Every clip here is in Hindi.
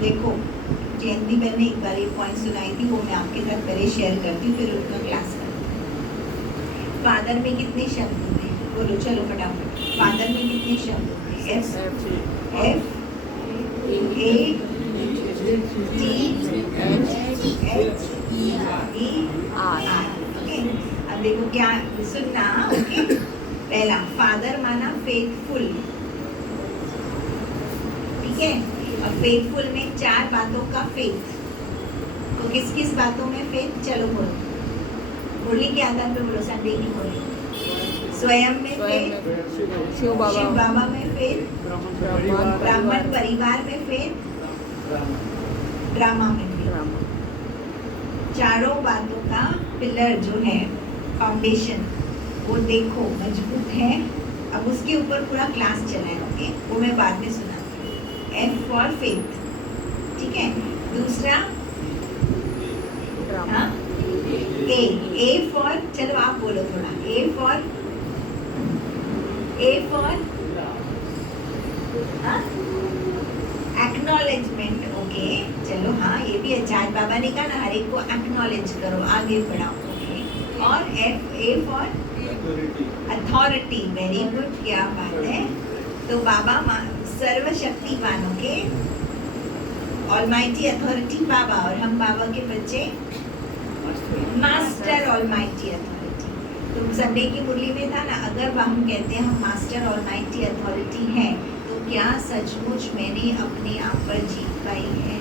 देखो जयंती बहन ने एक बार एक पॉइंट सुनाई थी, वो मैं आपके साथ पहले शेयर करती हूँ, फिर उनका क्लास करती हूँ। फादर में कितने शब्द होते हैं? बोलो चलो फटाफट। फादर में कितने शब्द होते हैं? F A T H E R. Okay, अब देखो क्या सुनना। ओके, पहला फादर माना फेथफुल, ठीक है। और फेथफुल में 4 बातों का फेथ, तो किस किस बातों में फेथ? चलो बोलो, बोली के आधार पे बोलो, संडे की बोली। स्वयं में फेथ, शिव बाबा में फेथ, ब्राह्मण परिवार में फेथ, ड्रामा में फेथ। चारों बातों का पिलर जो है, फाउंडेशन, वो देखो मजबूत है। अब उसके ऊपर पूरा क्लास चला है। ओके, वो मैं बाद में सुनाती हूँ। एफ फॉर फेथ, ठीक है। दूसरा हाँ, ए फॉर, चलो आप बोलो थोड़ा। A for acknowledgement. ओके चलो, हाँ ये भी अच्छा है। बाबा ने कहा ना हर एक को एक्नॉलेज करो, आगे बढ़ाओ। ओके, और A for authority. Very good, क्या बात है। तो बाबा सर्वशक्तिमान, ओके, ऑलमाइटी अथॉरिटी बाबा, और हम बाबा के बच्चे मास्टर ऑलमाइटी अथॉरिटी। तो संडे की मुरली में था ना, अगर हम कहते हैं हम मास्टर ऑलमाइटी अथॉरिटी हैं, तो क्या सचमुच मैंने अपने आप पर जीत पाई है?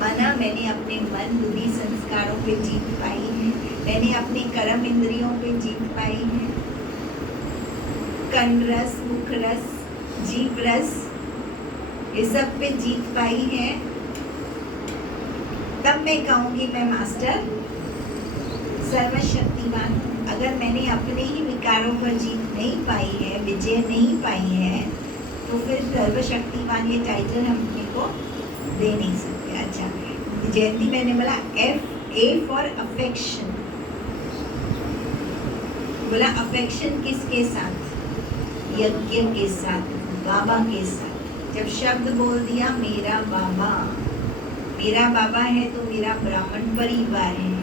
माना मैंने अपने मन बुद्धि संस्कारों पे जीत पाई है, मैंने अपने कर्म इंद्रियों पे जीत पाई है, कर्ण रस, मुख रस, जीव रस, ये सब पे जीत पाई है, तब मैं कहूँगी मैं मास्टर सर्वशक्तिमान हूँ। अगर मैंने अपने ही विकारों पर जीत नहीं पाई है, विजय नहीं पाई है, तो फिर सर्वशक्तिमान ये टाइटल हम अपने को दे नहीं सकते। अच्छा, जयंती मैंने बोला ए फॉर अफेक्शन। बोला अफेक्शन किसके साथ? यज्ञ के साथ, बाबा के साथ। जब शब्द बोल दिया मेरा बाबा है, तो मेरा ब्राह्मण परिवार है,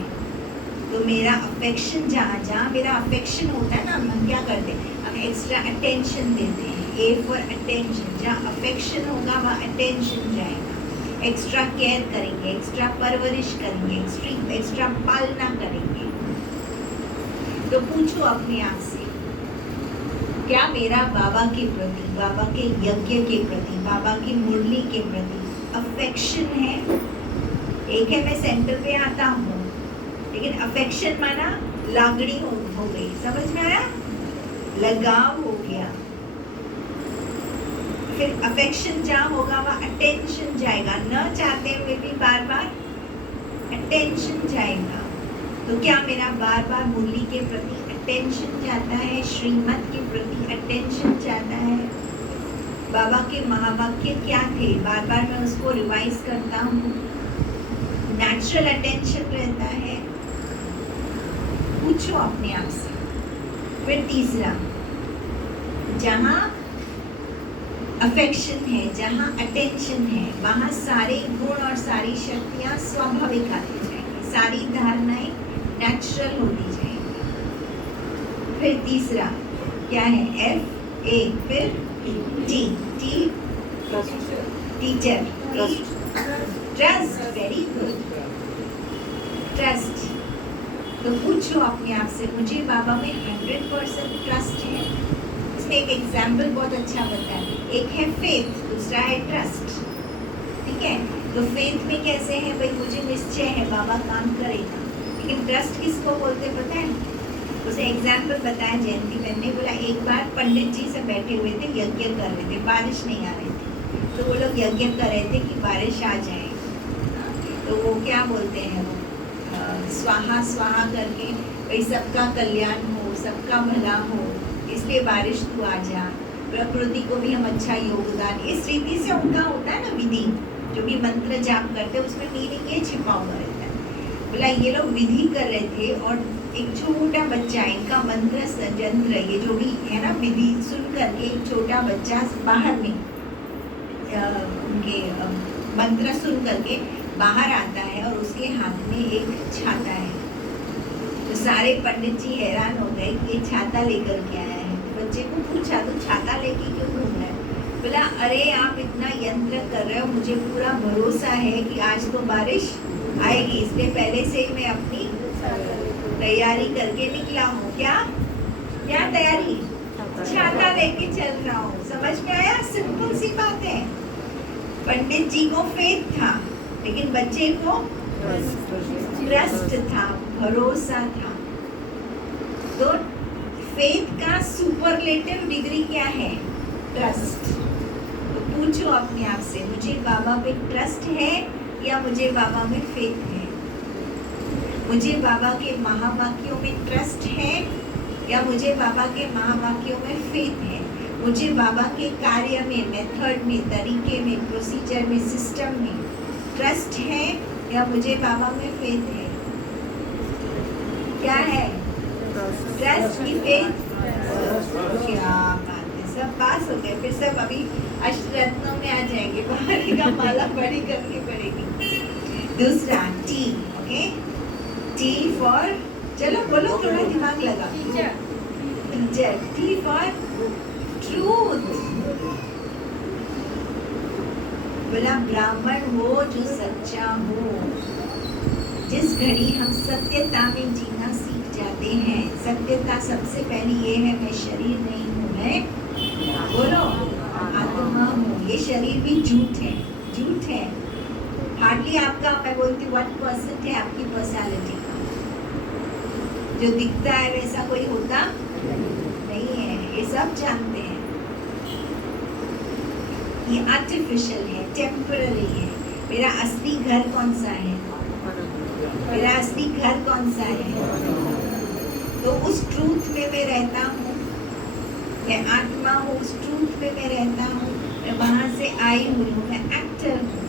तो मेरा अफेक्शन जहाँ जहाँ मेरा अफेक्शन होता है ना, हम क्या करते हैं, हम एक्स्ट्रा अटेंशन देते हैं। ए फॉर अटेंशन, जहाँ अफेक्शन होगा वहाँ अटेंशन जाएगा। एक्स्ट्रा केयर करेंगे, एक्स्ट्रा परवरिश करेंगे, एक्स्ट्रा पालना करेंगे। तो पूछो अपने आप से, क्या मेरा बाबा के प्रति, बाबा के यज्ञ के प्रति, बाबा की मुरली के प्रति अफेक्शन है? एक है मैं सेंटर पे आता हूँ, लेकिन अफेक्शन माना लागड़ी हो गई, समझ में आया? लगाव हो गया। फिर अफेक्शन जहाँ होगा वहाँ अटेंशन जाएगा, न चाहते हुए भी बार बार अटेंशन जाएगा। तो क्या मेरा बार बार मुरली के प्रति अटेंशन जाता है? श्रीमत के प्रति अटेंशन जाता है? बाबा के महावाक्य क्या थे, बार बार मैं उसको रिवाइज करता हूँ, नेचुरल अटेंशन रहता है? पूछो अपने आप से। फिर तीसरा, जहाँ अफेक्शन है, जहाँ अटेंशन है, वहाँ सारे गुण और सारी शक्तियाँ स्वाभाविक आती जाएंगी, सारी धारणाएं नेचुरल होती जाएंगी। फिर तीसरा क्या है? एफ ए, फिर T teacher, trust. Very good, trust. तो पूछो अपने आप से, मुझे बाबा में 100% ट्रस्ट है? इसमें एक एग्जाम्पल बहुत अच्छा बताया। एक है फेथ, दूसरा है ट्रस्ट, ठीक है। तो फेथ में कैसे है भाई, मुझे निश्चय है बाबा काम करेगा, लेकिन ट्रस्ट किसको बोलते पता है? उसे एग्जाम्पल बताया जयंती बहन ने। बोला एक बार पंडित जी से बैठे हुए थे, यज्ञ कर रहे थे, बारिश नहीं आ रही थी, तो वो लोग यज्ञ कर रहे थे कि बारिश आ जाए। तो वो क्या बोलते हैं, वो स्वाहा स्वाहा करके, भाई सबका कल्याण हो, सबका भला हो, इसलिए बारिश तू आ जा, प्रकृति को भी हम अच्छा योगदान। इस रीति से उनका होता है ना विधि, जो भी मंत्र जाप करते हैं उसमें मीनिंग ये छिपा हुआ रहता है। बोला ये लोग विधि कर रहे थे और एक छोटा बच्चा, इनका मंत्र यंत्र, ये जो भी है ना विधि सुन करके एक छोटा बच्चा बाहर में उनके मंत्र सुन करके बाहर आता है और उसके हाथ में एक छाता है। तो सारे पंडित जी हैरान हो गए कि ये छाता लेकर के आया है। तो बच्चे को पूछा, तो छाता लेके क्यों घूम रहा है? बोला, अरे आप इतना यंत्र कर रहे हो, मुझे पूरा भरोसा है कि आज तो बारिश आएगी, इसलिए पहले से ही मैं अपनी तैयारी करके निकला हूँ। क्या तैयारी? छाता लेके चल रहा हूँ। समझ में आया? सिंपल सी बात है। पंडित जी को फेथ था, लेकिन बच्चे को ट्रस्ट था, भरोसा था। तो फेथ का सुपरलेटिव डिग्री क्या है? ट्रस्ट। तो पूछो अपने आप से, मुझे बाबा पे ट्रस्ट है या मुझे बाबा में फेथ है? मुझे बाबा के महावाक्यों में ट्रस्ट है या मुझे बाबा के महावाक्यों में फेथ है? मुझे बाबा के कार्य में, मेथड में, तरीके में, प्रोसीजर में, सिस्टम में ट्रस्ट है या मुझे बाबा में फेथ है? क्या है? ट्रस्ट की फेथ? क्या बात है, सब पास हो गए। फिर सब अभी अष्टरत्नों में आ जाएंगे, बाहर का माला बड़ी करनी पड़ेगी। दूसरा टी, ओके, टी फॉर, चलो बोलो, थोड़ा दिमाग लगा। Teacher, T for truth. बोला, ब्राह्मण हो जो सच्चा हो। जिस घड़ी हम सत्यता में जीना सीख जाते हैं, सत्यता सबसे पहली ये है, मैं शरीर नहीं हूँ, मैं, बोलो, आत्मा हूँ। ये शरीर भी झूठ है, झूठ है। हार्डली आपका, मैं बोलती हूँ 1% है आपकी पर्सनालिटी का। जो दिखता है वैसा कोई होता नहीं है, ये सब जानते हैं। ये आर्टिफिशियल है, टेम्पररी है। मेरा असली घर कौन सा है? मेरा असली घर कौन सा है? तो उस ट्रूथ में मैं रहता हूँ। मैं आत्मा हूँ, उस ट्रूथ में मैं रहता हूँ। मैं वहाँ से आई हुई हूँ, मैं एक्टर हूँ,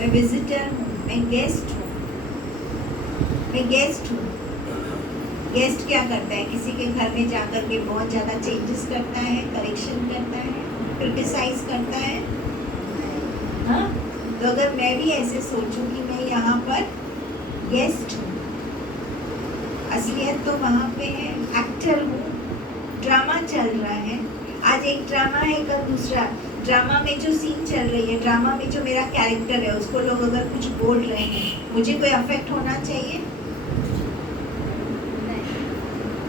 मैं विजिटर हूँ, मैं गेस्ट हूँ। मैं गेस्ट हूँ। गेस्ट क्या करता है? किसी के घर में जाकर के बहुत ज़्यादा चेंजेस करता है, करेक्शन करता है, क्रिटिसाइज करता है। हाँ, तो अगर मैं भी ऐसे सोचूं कि मैं यहाँ पर गेस्ट हूँ, असलियत तो वहाँ पे है, एक्टर हूँ, ड्रामा चल रहा है। आज एक ड्रामा है, कल दूसरा। ड्रामा में जो सीन चल रही है, ड्रामा में जो मेरा कैरेक्टर है, उसको लोग अगर कुछ बोल रहे हैं, मुझे कोई अफेक्ट होना चाहिए?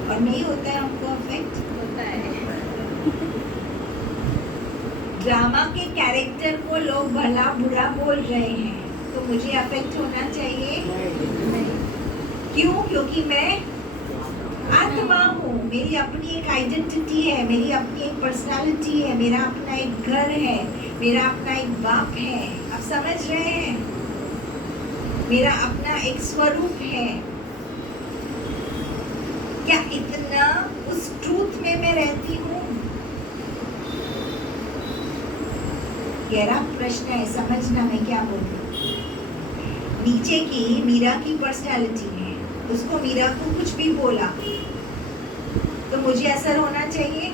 और नहीं होता है हमको अफेक्ट? होता है। ड्रामा के कैरेक्टर को लोग भला बुरा बोल रहे हैं, तो मुझे अफेक्ट होना चाहिए? नहीं। क्यों? क्योंकि मैं आत्मा हूँ, मेरी अपनी एक आइडेंटिटी है, मेरी अपनी एक पर्सनालिटी है, मेरा अपना एक घर है, मेरा अपना एक बाप है। आप समझ रहे हैं? मेरा अपना एक स्वरूप है। क्या इतना उस ट्रूथ में मैं रहती हूँ? गहरा प्रश्न है, समझना मैं क्या बोल रही हूँ। नीचे की मीरा की पर्सनालिटी है, उसको मीरा को कुछ भी बोला तो मुझे असर होना चाहिए?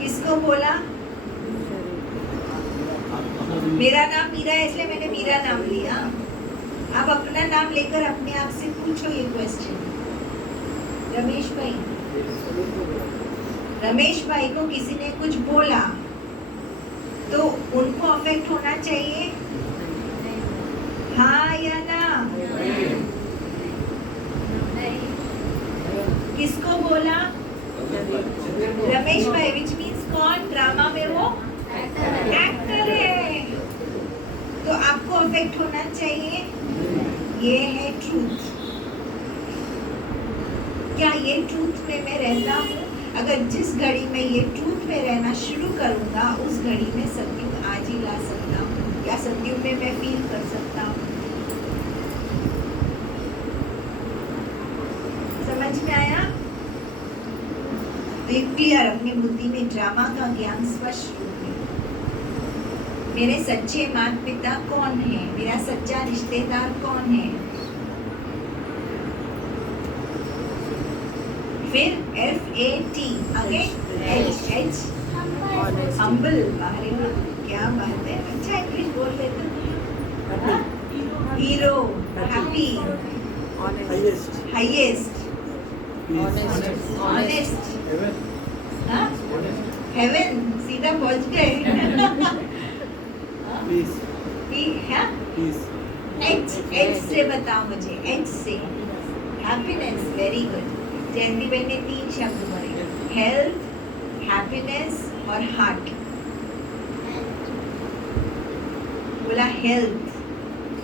किसको बोला? मेरा नाम मीरा है, इसलिए मैंने मीरा नाम लिया। आप अपना नाम लेकर अपने आप से पूछो ये क्वेश्चन। रमेश भाई, रमेश भाई को किसी ने कुछ बोला तो उनको अफेक्ट होना चाहिए? हाँ या ना? किसको बोला? रमेश भाई, विच मीन्स कौन? ड्रामा में वो एक्टर है, तो आपको अफेक्ट होना चाहिए। ये है ट्रूथ। क्या ये ट्रूथ में मैं रहता हूँ? अगर जिस घड़ी में ये ट्रूथ में रहना शुरू करूँगा, उस घड़ी में सत्युग आज ही ला सकता हूँ, या सत्युग में मैं फील कर सकता हूँ। समझ में आया? तो क्लियर, अपनी बुद्धि में ड्रामा का ज्ञान स्पष्ट रूप में। मेरे सच्चे माता पिता कौन है? मेरा सच्चा रिश्तेदार कौन है? फिर FAT आगे HH हम्बल। अरे वाह, क्या बात है, अच्छा इंग्लिश बोल लेते हो। Hero, happy, highest, honest, heaven, सीधा पहुंच गए। एच से बताओ मुझे, एच से हैप्पीनेस, वेरी गुड। जयंती बहन ने 3 शब्द बोले, हेल्थ, हैप्पीनेस और हार्ट। बोला हेल्थ,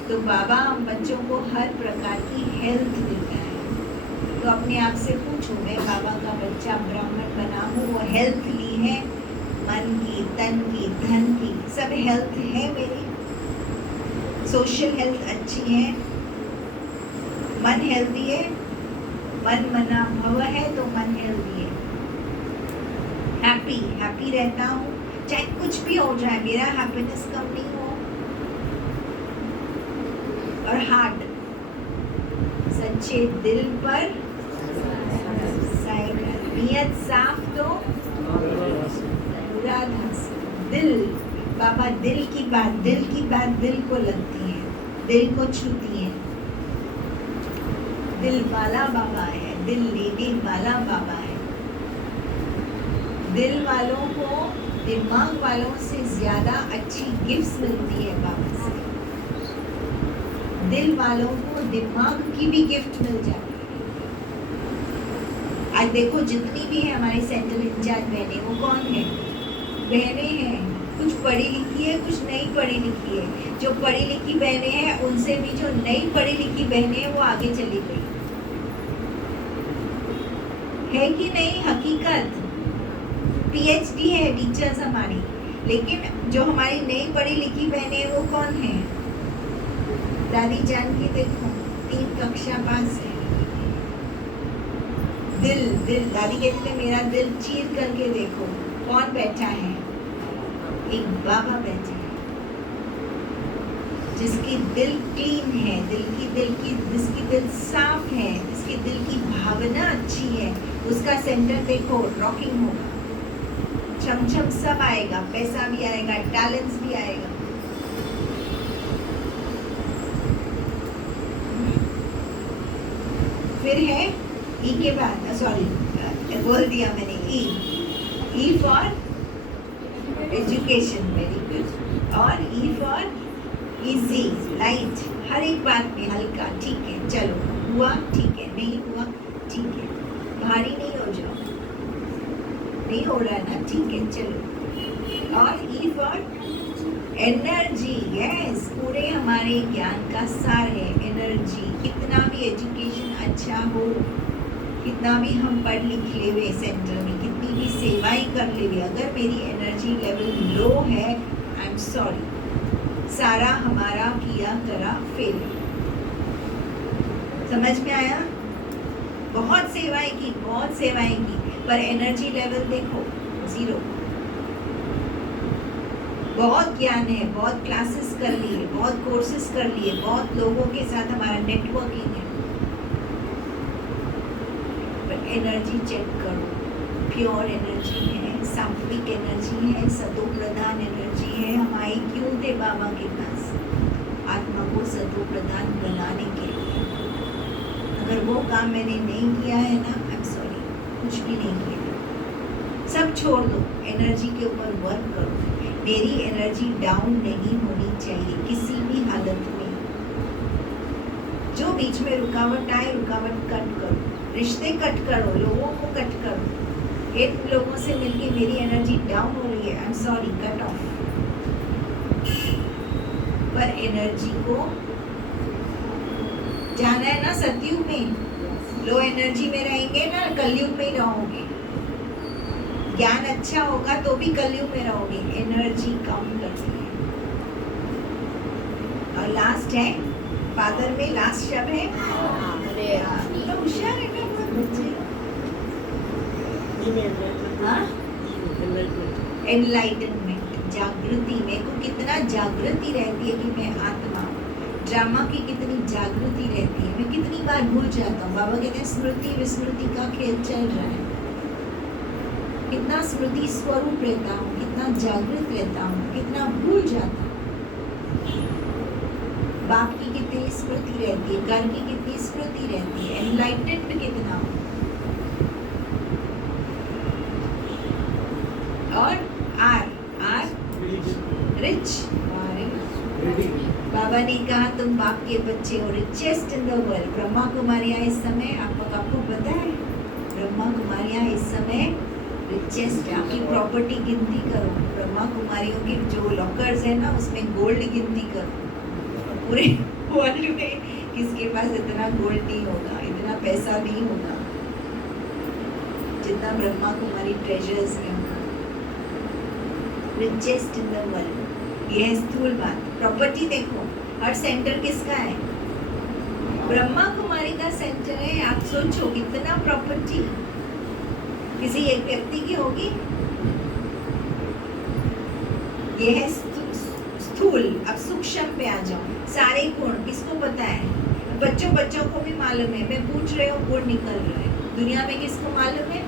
तो बाबा बच्चों को हर प्रकार की हेल्थ देता है। तो अपने आप से पूछो, मैं बाबा का बच्चा ब्राह्मण बना हूँ, वो हेल्थ ली है, मन की, तन की, धन की, सब हेल्थ है मेरी। सोशल हेल्थ अच्छी है, मन हेल्दी है, मन मना भव है तो मन हेल्दी है। हैप्पी, हैप्पी रहता हूँ, चाहे कुछ भी हो जाए, मेरा हैप्पीनेस कम नहीं हो। और हार्ट, सच्चे दिल पर नियत साफ तो बुरा धस। दिल, बाबा दिल की बात दिल को लगती है, दिल को छूती है। दिल वाला बाबा है, दिल लेने वाला बाबा है। दिल वालों को दिमाग वालों से ज्यादा अच्छी गिफ्ट्स मिलती है बाबा से। दिल वालों को दिमाग की भी गिफ्ट मिल जाती है। आज देखो जितनी भी है हमारी सेंट्रल इंचार्ज बहनें, वो कौन है? बहनें हैं, कुछ पढ़ी लिखी है, कुछ नहीं पढ़ी लिखी है। जो पढ़ी लिखी बहनें हैं, उनसे भी जो नहीं पढ़ी लिखी बहनें हैं, वो आगे चली गई है कि नहीं? हकीकत। PhD है टीचर्स हमारी, लेकिन जो हमारी नहीं पढ़ी लिखी बहनें हैं, वो कौन है? दादी जान की देखो 3 कक्षा पास है। दिल, दादी कहती थे मेरा दिल चीर करके देखो, कौन बैठा है? एक बाबा बैठे हैं, जिसकी दिल क्लीन है, जिसकी दिल साफ है, जिसकी दिल की भावना अच्छी है, उसका सेंटर देखो रॉकिंग होगा, छम छम सब आएगा, पैसा भी आएगा, टैलेंट्स भी आएगा। फिर है ई के बाद, सॉरी बोल दिया मैंने, E for education, very good. और ई फॉर इजी, लाइट, हर एक बात में हल्का, ठीक है, चलो हुआ ठीक है, नहीं हुआ ठीक है, भारी नहीं हो जाओ, नहीं हो रहा है ना, ठीक है चलो। और ई फॉर एनर्जी, यस, पूरे हमारे ज्ञान का सार है एनर्जी। कितना भी एजुकेशन अच्छा हो, कितना भी हम पढ़ लिख ले हुए सेंटर में, कितनी भी सेवाएं कर ले हुए, अगर मेरी एनर्जी लेवल लो है, आई एम सॉरी, सारा हमारा किया करा फेल। समझ में आया? बहुत सेवाएं की, पर एनर्जी लेवल देखो 0। बहुत ज्ञान है, बहुत क्लासेस कर लिए, बहुत कोर्सेस कर लिए, बहुत लोगों के साथ हमारा नेटवर्किंग है, पर एनर्जी चेक करो, प्योर एनर्जी है, सात्विक एनर्जी है, सतो प्रधान एनर्जी है। हम आए क्यों थे बाबा के पास? आत्मा को सतो प्रधान बनाने के लिए। अगर वो काम मैंने नहीं किया है ना, आई एम सॉरी, कुछ भी नहीं किया। सब छोड़ दो, एनर्जी के ऊपर वर्क करो। मेरी एनर्जी डाउन नहीं होनी चाहिए किसी भी हालत में। जो बीच में रुकावट आए, रुकावट कट करो, रिश्ते कट करो, लोगों को कट करो। इन लोगों से मिलके मेरी एनर्जी डाउन हो रही है, I am sorry, cut off. पर एनर्जी को जाना है ना सतयुग में, लो एनर्जी में रहेंगे ना, कलयुग में ही रहोगे। ज्ञान अच्छा होगा तो भी कलयुग में रहोगे, एनर्जी काउंट करती है। और लास्ट है, फादर में लास्ट शब्द है, तो होशियार है ना बहुत बच्चे। एनलाइटनमेंट, जागृति। मेरे को कितना जागृति रहती है कि मैं आत्मा। ड्रामा की कितनी जागृति रहती है, मैं कितनी बार भूल जाता हूँ। बाबा कहते हैं स्मृति विस्मृति का खेल चल रहा है। कितना स्मृति स्वरूप रहता हूँ, कितना जागृत रहता हूँ, कितना भूल जाता हूँ। बाप की कितनी स्मृति रहती है, घर की कितनी स्मृति रहती है, एनलाइटेंड कितना हो। और आर रिच। बाबा ने कहा तुम बाप के बच्चे हो, richest in the world. Brahma Kumaris इस समय आपको पता है, ब्रह्मा कुमारियाँ इस समय रिचेस्ट। आपकी प्रॉपर्टी गिनती करो, ब्रह्मा कुमारियों के जो लॉकर्स है ना उसमें गोल्ड गिनती करो। पूरे वर्ल्ड में किसके पास इतना गोल्ड नहीं होगा, इतना पैसा नहीं होगा जितना ब्रह्मा कुमारी ट्रेजर्स में होगा। रिचेस्ट इन द वर्ल्ड, ये है स्थूल बात। प्रॉपर्टी देखो, हर सेंटर किसका है? ब्रह्मा कुमारी का सेंटर है। आप सोचो कितना प्रॉपर्टी किसी एक व्यक्ति की होगी। ये है स्थूल। अब सूक्ष्म पे आ जाओ। सारे गुण किसको पता है? बच्चों को भी मालूम है। मैं पूछ रही हूँ, गुण निकल रहा है। दुनिया में किसको मालूम है?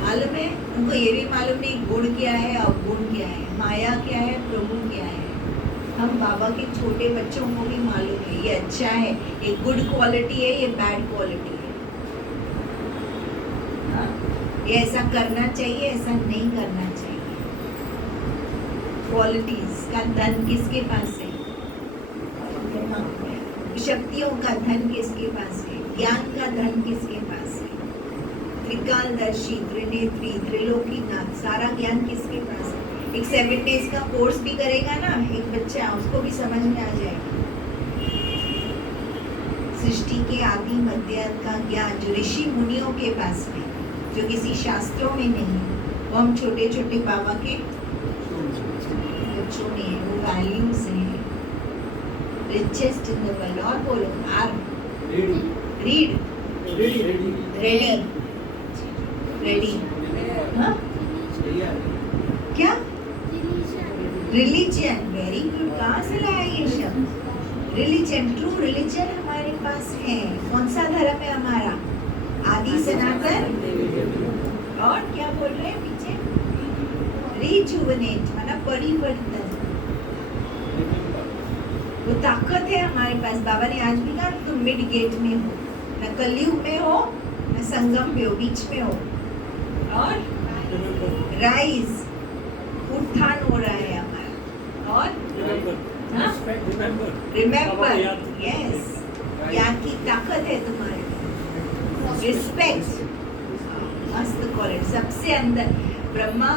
मालूम है उनको। ये भी मालूम नहीं गुण क्या है, अवगुण क्या है, माया क्या है, प्रभु क्या है। हम बाबा के छोटे बच्चों को भी मालूम है ये अच्छा है, ये गुड क्वालिटी है, ये बैड क्वालिटी है। हाँ? ये ऐसा करना चाहिए, ऐसा नहीं करना चाहिए। क्वालिटीज का धन किसके पास है? शक्तियों का धन किसके पास है? ज्ञान का धन किसके पास है? त्रिकालदर्शी, त्रिनेत्री, त्रिलोकीनाथ, सारा ज्ञान किसके पास है? एक 7 days का कोर्स भी करेगा ना एक बच्चा, उसको भी समझ में आ जाएगा सृष्टि के आदि मध्य का ज्ञान जो ऋषि मुनियों के पास है, जो किसी शास्त्रों में नहीं है, वो हम छोटे छोटे बाबा के बच्चों में है। वो वैल्यूज हैं। Richest in the world. और बोलो आर रीड रेडी। हाँ क्या? रिलीजन। Very good. कहाँ से लाया ये शब्द? रिलीजन, ट्रू रिलीजन हमारे पास है। कौन सा धर्म है हमारा? आदि सनातन। और क्या बोल रहे हैं पीछे? रिजुवनेट माना परिवर्तन। वो ताकत है हमारे पास। बाबा ने आज भी कहा तुम मिड गेट में हो, न कलयुग में हो न संगम में हो, बीच में हो। और राइज, उत्थान हो रहा है हमारा। और रिमेम्बर, यस, ज्ञान की ताकत है तुम्हारे। रिस्पेक्ट, मस्त क्वालिटी। सबसे अंदर ब्रह्मा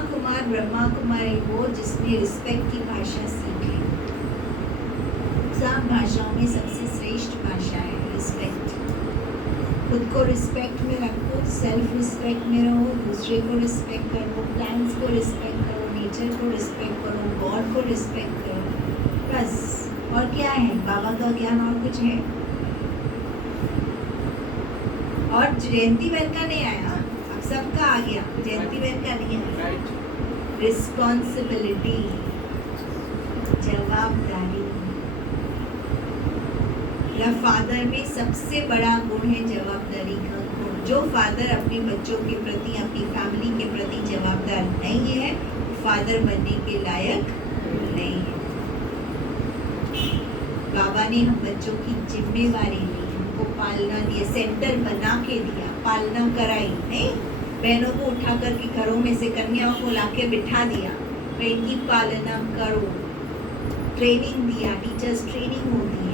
कुमारी वो जिसने रिस्पेक्ट की भाषा सीखी। सब भाषाओं में सबसे श्रेष्ठ भाषा है रिस्पेक्ट। खुद को रिस्पेक्ट में रखो, सेल्फ रिस्पेक्ट में रहो, दूसरे को रिस्पेक्ट करो, प्लांट्स को रिस्पेक्ट करो, नेचर को रिस्पेक्ट करो, गॉड को रिस्पेक्ट करो। बस और क्या है? बाबा का ज्ञान और कुछ है? और जयंती बहन का नहीं आया, अब सबका आ गया, जयंती बहन का नहीं आया। रिस्पॉन्सिबिलिटी, जवाबदारी। फादर में सबसे बड़ा गुण है जवाबदारी का गुण। जो फादर अपने बच्चों के प्रति, अपनी फैमिली के प्रति जवाबदार नहीं है, फादर बनने के लायक नहीं है। बाबा ने हम बच्चों की जिम्मेवारी ली, उनको पालना दिया, सेंटर बना के दिया, पालना कराई। नहीं, बहनों को उठा करके घरों में से कन्याओं को लाके बिठा दिया, मैं इनकी पालना करो। ट्रेनिंग दिया, टीचर्स ट्रेनिंग होती है।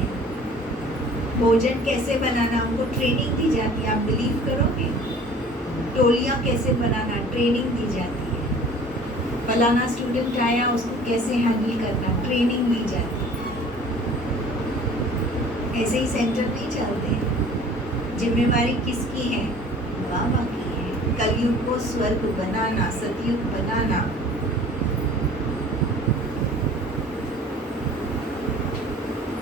भोजन कैसे बनाना उनको ट्रेनिंग दी जाती है। आप बिलीव करोगे? टोलियाँ कैसे बनाना ट्रेनिंग दी जाती है। फलाना स्टूडेंट आया, उसको कैसे हैंडल करना ट्रेनिंग दी जाती है। ऐसे ही सेंटर नहीं चलते। जिम्मेवारी किसकी है? बाबा की है। कलयुग को स्वर्ग बनाना, सतयुग बनाना।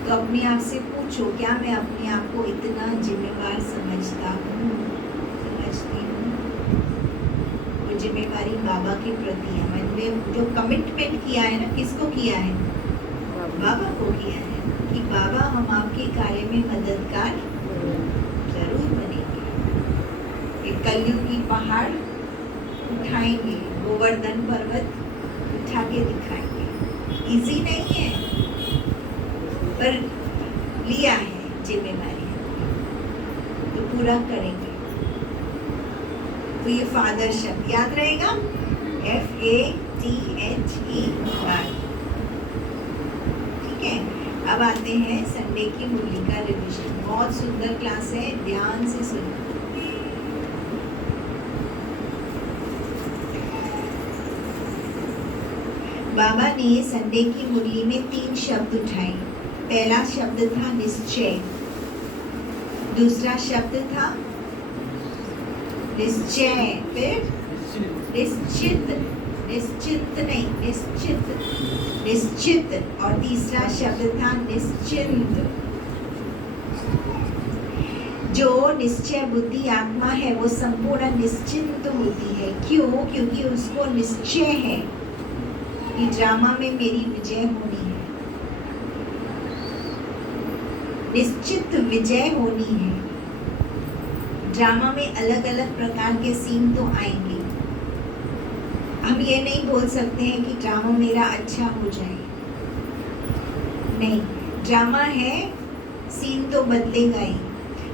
तो अपने आप से पूछो, क्या मैं अपने आप को इतना जिम्मेवार समझता हूँ, समझती हूँ? वो जिम्मेवारी बाबा के प्रति है। मैंने जो कमिटमेंट किया है ना, किसको किया है? बाबा को किया है कि बाबा हम आपके कार्य में मददगार जरूर बनेंगे। एक कलयुगी पहाड़ उठाएंगे, गोवर्धन पर्वत उठा के दिखाएंगे। इजी नहीं है, पर लिया है जिम्मेवारी, तो पूरा करेंगे। तो ये फादर शब्द याद रहेगा, FATHER। ठीक है, अब आते हैं संडे की मुरली का रिविजन। बहुत सुंदर क्लास है, ध्यान से सुनना। बाबा ने संडे की मुरली में 3 शब्द उठाए। पहला शब्द था निश्चय, दूसरा शब्द था निश्चय, फिर निश्चित, निश्चित नहीं निश्चित, निश्चित, और तीसरा शब्द था निश्चिंत। जो निश्चय बुद्धि आत्मा है वो संपूर्ण निश्चिंत होती है। क्यों? क्योंकि उसको निश्चय है कि ड्रामा में मेरी विजय होनी है, निश्चित विजय होनी है। ड्रामा में अलग अलग प्रकार के सीन तो आएंगे। हम ये नहीं बोल सकते हैं कि ड्रामा मेरा अच्छा हो जाए, नहीं, ड्रामा है, सीन तो बदलेगा ही।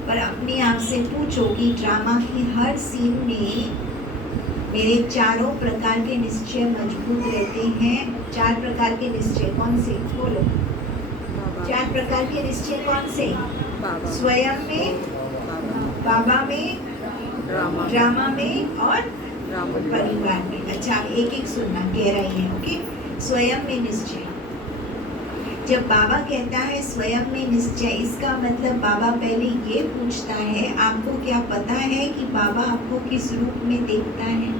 पर अपने आप से पूछो कि ड्रामा की हर सीन में मेरे चारों प्रकार के निश्चय मजबूत रहते हैं। 4 प्रकार के निश्चय कौन से? बोलो। 4 प्रकार के निश्चय कौन से? स्वयं में, बाबा में, ड्रामा में और परिवार में। अच्छा, एक एक सुनना, गहराई है। ओके, स्वयं में निश्चय। जब बाबा कहता है स्वयं में निश्चय, इसका मतलब बाबा पहले ये पूछता है, आपको क्या पता है कि बाबा आपको किस रूप में देखता है?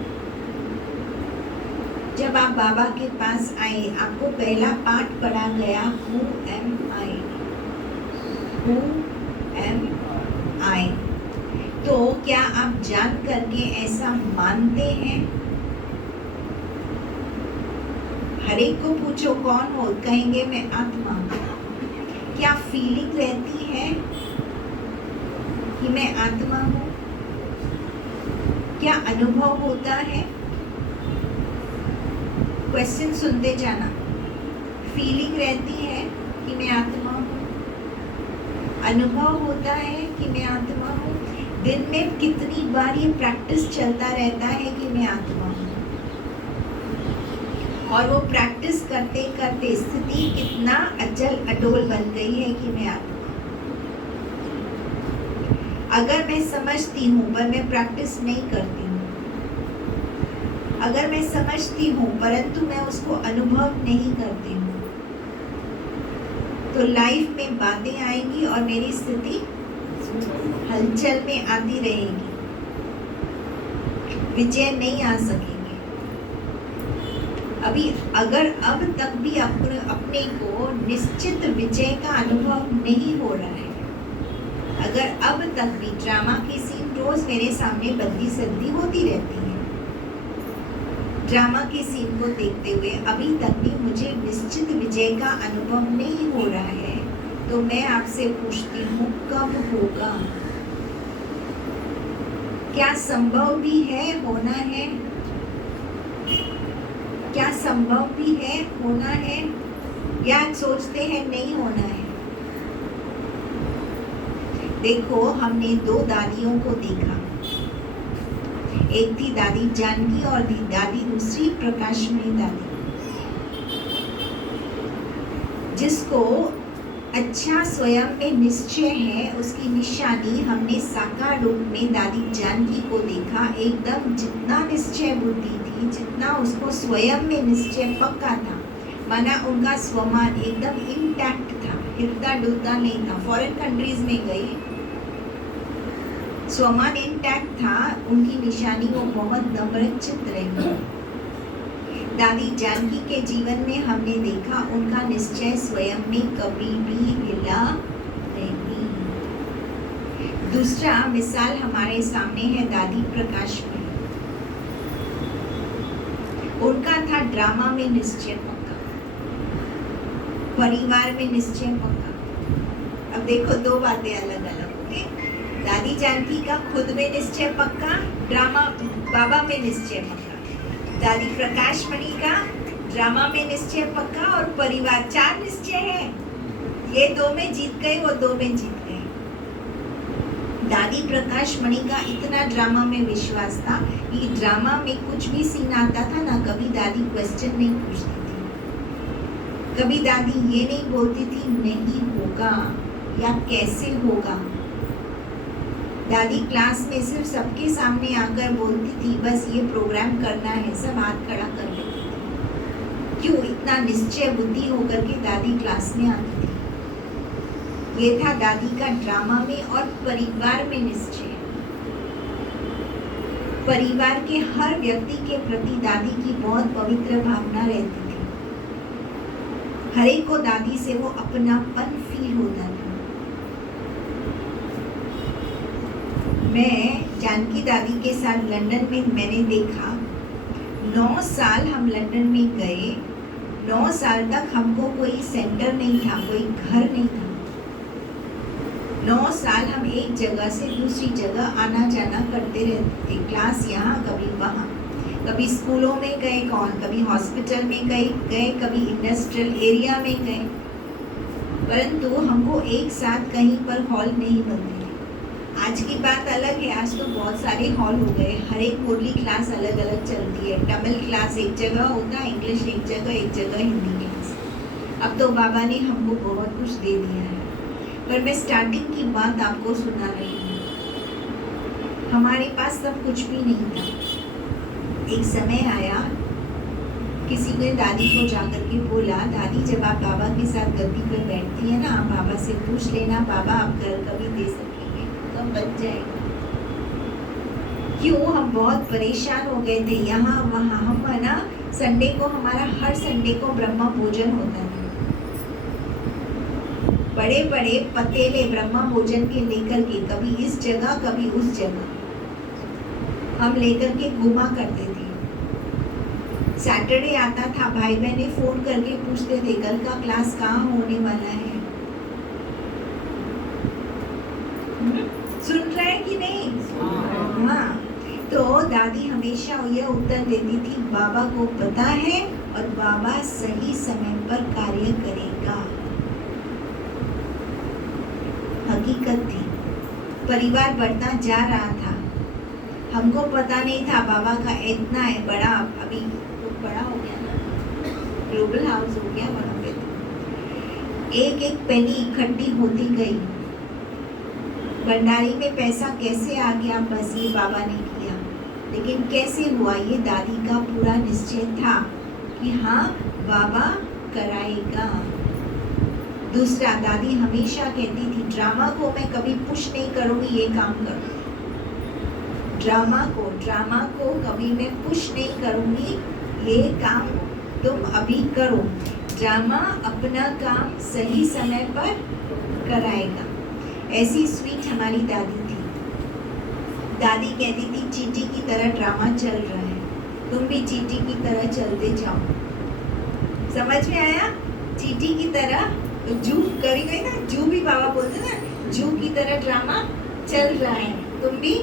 जब आप बाबा के पास आए, आपको पहला पाठ पढ़ा गया, Who am I? Who am I? तो क्या आप जान करके ऐसा मानते हैं? हर एक को पूछो कौन हो, कहेंगे मैं आत्मा। क्या फीलिंग रहती है कि मैं आत्मा हूँ? क्या अनुभव होता है? क्वेश्चन सुनते जाना। फीलिंग रहती है कि मैं आत्मा हूँ? अनुभव होता है कि मैं आत्मा हूँ? दिन में कितनी बार ये प्रैक्टिस चलता रहता है कि मैं आत्मा हूँ? और वो प्रैक्टिस करते करते स्थिति कितना अचल अडोल बन गई है कि मैं आत्मा हूँ। अगर मैं समझती हूँ पर मैं प्रैक्टिस नहीं करती हूँ, अगर मैं समझती हूँ परंतु मैं उसको अनुभव नहीं करती हूँ, तो लाइफ में बातें आएंगी और मेरी स्थिति हलचल में आती रहेगी, विजय नहीं आ सकेंगे। अगर अब तक भी अपने को निश्चित विजय का अनुभव नहीं हो रहा है, अगर अब तक भी ड्रामा की सीन रोज मेरे सामने बदली सदली होती रहती है, ड्रामा की सीन को देखते हुए अभी तक भी मुझे निश्चित विजय का अनुभव नहीं हो रहा है, तो मैं आपसे पूछती हूँ कब होगा? क्या संभव भी है होना है? क्या संभव भी है होना है, या सोचते हैं नहीं होना है? देखो, हमने 2 दादियों को देखा, एक थी दादी जानकी और दादी दूसरी प्रकाशमयी दादी, जिसको अच्छा स्वयं में निश्चय है, उसकी निशानी हमने साकार रूप में दादी जानकी को देखा। एकदम जितना निश्चय बुद्धि थी, जितना उसको स्वयं में निश्चय पक्का था, माना उनका स्वमान एकदम इंटैक्ट था, हिलता डुलता नहीं था। फॉरेन कंट्रीज में गई, स्वमान इंटैक्ट था, उनकी निशानी वो बहुत नम्रचित रही। दादी जानकी के जीवन में हमने देखा उनका निश्चय स्वयं में कभी भी हिला नहीं। दूसरा मिसाल हमारे सामने है दादी प्रकाशमयी। उनका था ड्रामा में निश्चय पक्का, परिवार में निश्चय पक्का। अब देखो, 2 बातें अलग अलग हो गई। दादी जानकी का खुद में निश्चय पक्का, ड्रामा बाबा में निश्चय पक्का। दादी प्रकाशमणि का ड्रामा में निश्चय पक्का और परिवार, 4 निश्चय है। ये 2 में जीत गए, वो 2 में जीत गए। दादी प्रकाश मणि का इतना ड्रामा में विश्वास था कि ड्रामा में कुछ भी सीन आता था ना, कभी दादी क्वेश्चन नहीं पूछती थी, कभी दादी ये नहीं बोलती थी नहीं होगा या कैसे होगा। दादी क्लास में सिर्फ सबके सामने आकर बोलती थी बस ये प्रोग्राम करना है, सब हाथ खड़ा कर लेते थे। क्यों? इतना निश्चय बुद्धि होकर के दादी क्लास में आती थी। ये था दादी का ड्रामा में और परिवार में निश्चय। परिवार के हर व्यक्ति के प्रति दादी की बहुत पवित्र भावना रहती थी। हर एक को दादी से वो अपनापन फील होता था। मैं जानकी दादी के साथ लंदन में मैंने देखा, 9 साल हम लंदन में गए। 9 साल तक हमको कोई सेंटर नहीं था, कोई घर नहीं था। 9 साल हम एक जगह से दूसरी जगह आना जाना करते रहते थे। क्लास यहाँ, कभी वहाँ, कभी स्कूलों में गए, कभी हॉस्पिटल में गए, कभी इंडस्ट्रियल एरिया में गए, परंतु हमको एक साथ कहीं पर हॉल नहीं बनते। आज की बात अलग है, आज तो बहुत सारे हॉल हो गए। हर एक मुरली क्लास अलग अलग चलती है। तमिल क्लास एक जगह होता है, इंग्लिश एक जगह हिंदी क्लास। अब तो बाबा ने हमको बहुत कुछ दे दिया है, पर मैं स्टार्टिंग की बात आपको सुना रही हूँ। हमारे पास सब कुछ भी नहीं था। एक समय आया, किसी ने दादी को जाकर के बोला, दादी जब आप बाबा के साथ गद्दी पर बैठती है ना, आप बाबा से पूछ लेना बाबा आप घर कभी दे सकेंगे, कब बच जाएगा। क्यों? हम बहुत परेशान हो गए थे यहाँ वहाँ। हम ना संडे को, हमारा हर संडे को ब्रह्मा भोजन होता था। बड़े बड़े पतेले ब्रह्मा भोजन के लेकर के, कभी इस जगह कभी उस जगह हम लेकर के घूमा करते थे। सैटरडे आता था, भाई बहने फोन करके पूछते थे कल का क्लास कहाँ होने वाला है। सुन रहे हैं कि नहीं? हाँ। तो दादी हमेशा यह उत्तर देती थी, बाबा को पता है और बाबा सही समय पर कार्य करेगा। हकीकत थी। परिवार बढ़ता जा रहा था। हमको पता नहीं था बाबा का इतना है बड़ा, अभी तो बड़ा हो गया ना, ग्लोबल हाउस हो गया वहाँ पे। एक एक पेनी इकट्ठी होती गई। भंडारी में पैसा कैसे आ गया, बस ये बाबा ने किया। लेकिन कैसे हुआ, ये दादी का पूरा निश्चय था कि हाँ बाबा कराएगा। दूसरा, दादी हमेशा कहती थी ड्रामा को मैं कभी पुश नहीं करूँगी, ये काम करो। ड्रामा को कभी मैं पुश नहीं करूँगी, ये काम तुम अभी करो। ड्रामा अपना काम सही समय पर कराएगा। ऐसी स्वीट हमारी दादी थी। दादी कहती थी चींटी की तरह ड्रामा चल रहा है, तुम भी चींटी की तरह चलते जाओ। समझ में आया? चींटी की तरह तो जू करी गई ना, जू भी बाबा बोलते ना, जू की तरह ड्रामा चल रहा है, तुम भी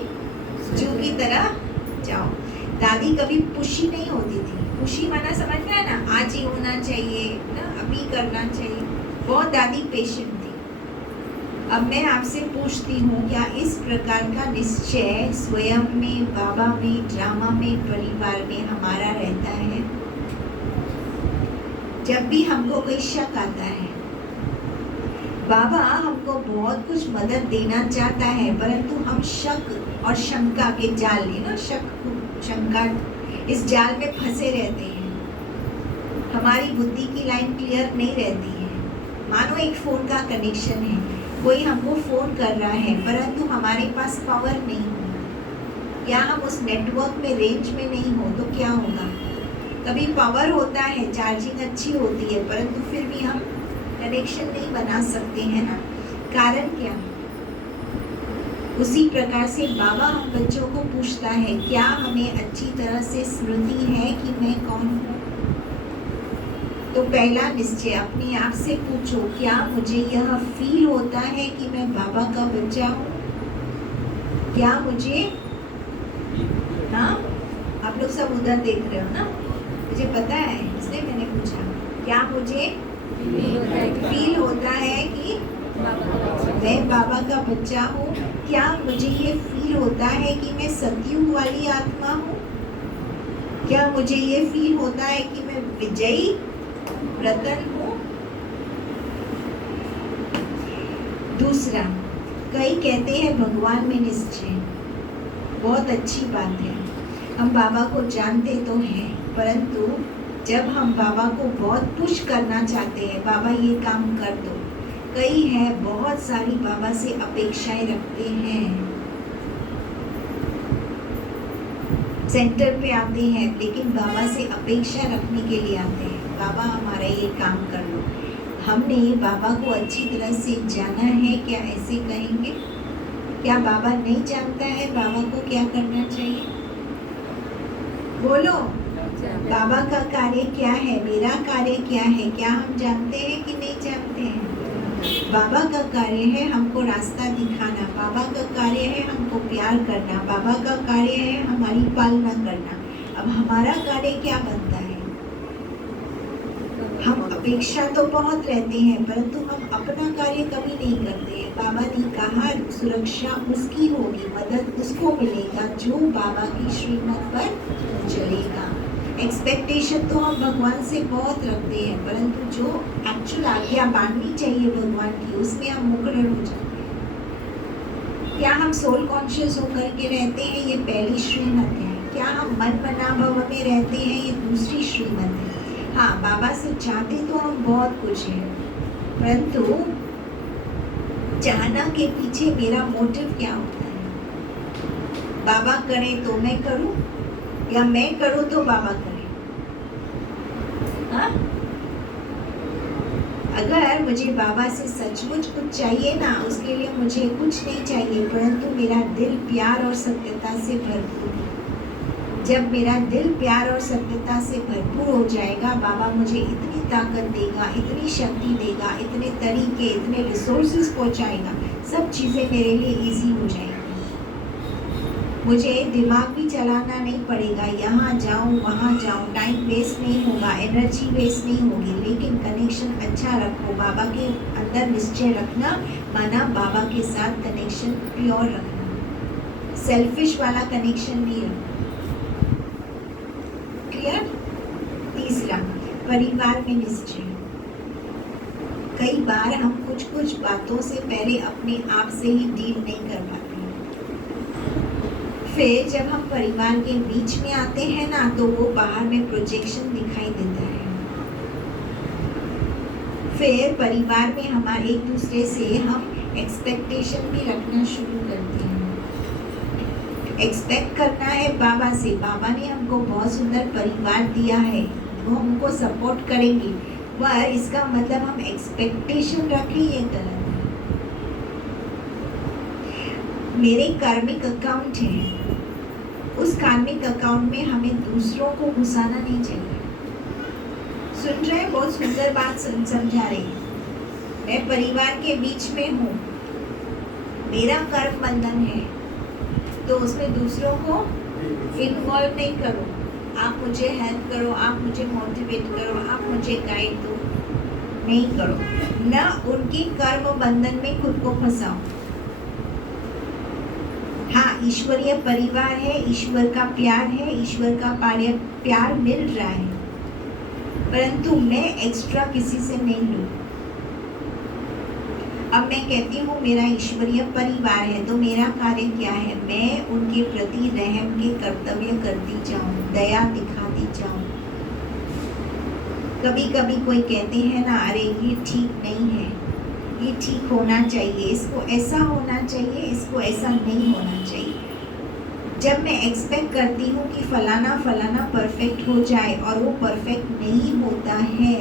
जू की तरह जाओ। दादी कभी पुशी नहीं होती थी। पुशी माना समझ में आया ना, आज ही होना चाहिए ना, अभी करना चाहिए। बहुत दादी पेशेंट थी। अब मैं आपसे पूछती हूँ, क्या इस प्रकार का निश्चय स्वयं में, बाबा में, ड्रामा में, परिवार में हमारा रहता है? जब भी हमको कोई शक आता है, बाबा हमको बहुत कुछ मदद देना चाहता है, परंतु हम शक और शंका के जाल में ना, शंका इस जाल में फंसे रहते हैं। हमारी बुद्धि की लाइन क्लियर नहीं रहती है। मानो एक फोन का कनेक्शन है, कोई हमको फोन कर रहा है, परंतु हमारे पास पावर नहीं हो, या हम उस नेटवर्क में रेंज में नहीं हो, तो क्या होगा? कभी पावर होता है, चार्जिंग अच्छी होती है, परंतु फिर भी हम कनेक्शन नहीं बना सकते हैं ना। कारण क्या? उसी प्रकार से बाबा हम बच्चों को पूछता है, क्या हमें अच्छी तरह से स्मृति है कि मैं कौन हूँ? तो पहला निश्चय अपने आप से पूछो, क्या मुझे यह फील होता है कि मैं बाबा का बच्चा हूँ? क्या मुझे, हाँ आप लोग सब उधर देख रहे हो ना, मुझे पता है, इसलिए मैंने पूछा, क्या मुझे फील होता है कि मैं बाबा का बच्चा हूँ। क्या मुझे ये फील होता है कि मैं सतयुग वाली आत्मा हूँ? क्या मुझे ये फील होता है कि मैं विजयी रतन हूँ? दूसरा, कई कहते हैं भगवान में निश्चय, बहुत अच्छी बात है। हम बाबा को जानते तो हैं, परंतु जब हम बाबा को बहुत पुश करना चाहते हैं, बाबा ये काम कर दो, कई है बहुत सारी बाबा से अपेक्षाएं रखते हैं, सेंटर पे आते हैं, लेकिन बाबा से अपेक्षा रखने के लिए आते हैं, बाबा हमारा ये काम कर लो। हमने बाबा को अच्छी तरह से जाना है क्या? ऐसे कहेंगे क्या बाबा नहीं जानता है बाबा को क्या करना चाहिए? बोलो, बाबा का कार्य क्या है, मेरा कार्य क्या है? क्या हम जानते हैं कि नहीं जानते हैं? बाबा का कार्य है हमको रास्ता दिखाना, बाबा का कार्य है हमको प्यार करना, बाबा का कार्य है हमारी पालना करना। अब हमारा कार्य क्या बनता है? हम अपेक्षा तो बहुत रहते हैं, परंतु हम अपना कार्य कभी नहीं करते हैं। बाबा ने कहा सुरक्षा उसकी होगी, मदद उसको मिलेगा जो बाबा की श्रीमत पर चलेगा। एक्सपेक्टेशन तो हम भगवान से बहुत रखते हैं, परंतु जो एक्चुअल आज्ञा माननी चाहिए भगवान की, उसमें हम मुकर्रर हो जाते हैं। क्या हम सोल कॉन्शियस होकर के रहते हैं? ये पहली श्रीमत है। क्या हम मन मना भव में रहते हैं? ये दूसरी श्रीमत है। हाँ, बाबा से चाहते तो हम बहुत कुछ है, परंतु चाहना के पीछे मेरा मोटिव क्या होता है? बाबा करे तो मैं करूं, या मैं करूं तो बाबा करे? हाँ? अगर मुझे बाबा से सचमुच कुछ चाहिए ना, उसके लिए मुझे कुछ नहीं चाहिए, परंतु मेरा दिल प्यार और सत्यता से भरपूर है। जब मेरा दिल प्यार और सत्यता से भरपूर हो जाएगा, बाबा मुझे इतनी ताकत देगा, इतनी शक्ति देगा, इतने तरीके, इतने रिसोर्सेज पहुंचाएगा, सब चीज़ें मेरे लिए इजी हो जाएंगी। मुझे दिमाग भी चलाना नहीं पड़ेगा, यहाँ जाऊँ वहाँ जाऊँ, टाइम वेस्ट नहीं होगा, एनर्जी वेस्ट नहीं होगी, लेकिन कनेक्शन अच्छा रखो। बाबा के अंदर निश्चय रखना, माना बाबा के साथ कनेक्शन प्योर रखना, सेल्फिश वाला कनेक्शन नहीं रखना। क्लियर? तीसरा, परिवार में निश्चय। कई बार हम कुछ बातों से पहले अपने आप से ही डील नहीं कर पाते। फिर जब हम परिवार के बीच में आते हैं ना, तो वो बाहर में प्रोजेक्शन दिखाई देता है। फिर परिवार में हमारे एक दूसरे से हम एक्सपेक्टेशन भी रखना शुरू करते हैं। एक्सपेक्ट करना है बाबा से, बाबा ने हमको बहुत सुंदर परिवार दिया है, वो हमको सपोर्ट करेंगे, पर इसका मतलब हम एक्सपेक्टेशन रखें, ये गलत है। मेरे कार्मिक अकाउंट है, उस कार्मिक अकाउंट में हमें दूसरों को घुसाना नहीं चाहिए। सुन रहे हैं? बहुत सुंदर बात समझा रही है। मैं परिवार के बीच में हूँ, मेरा कर्म बंधन है, तो उसमें दूसरों को इन्वॉल्व नहीं करो। आप मुझे हेल्प करो, आप मुझे मोटिवेट करो, आप मुझे गाइड दो, नहीं करो ना। उनके कर्म बंधन में खुद को फंसाओ। हाँ, ईश्वरीय परिवार है, ईश्वर का प्यार है, ईश्वर का प्यार मिल रहा है, परंतु मैं एक्स्ट्रा किसी से नहीं लूँ। अब मैं कहती हूँ मेरा ईश्वरीय परिवार है, तो मेरा कार्य क्या है? मैं उनके प्रति रहम के कर्तव्य करती जाऊँ, दया दिखाती जाऊँ। कभी कभी कोई कहते हैं ना, अरे ये ठीक नहीं है, ये ठीक होना चाहिए, इसको ऐसा होना चाहिए, इसको ऐसा नहीं होना चाहिए। जब मैं एक्सपेक्ट करती हूँ कि फलाना फलाना परफेक्ट हो जाए और वो परफेक्ट नहीं होता है,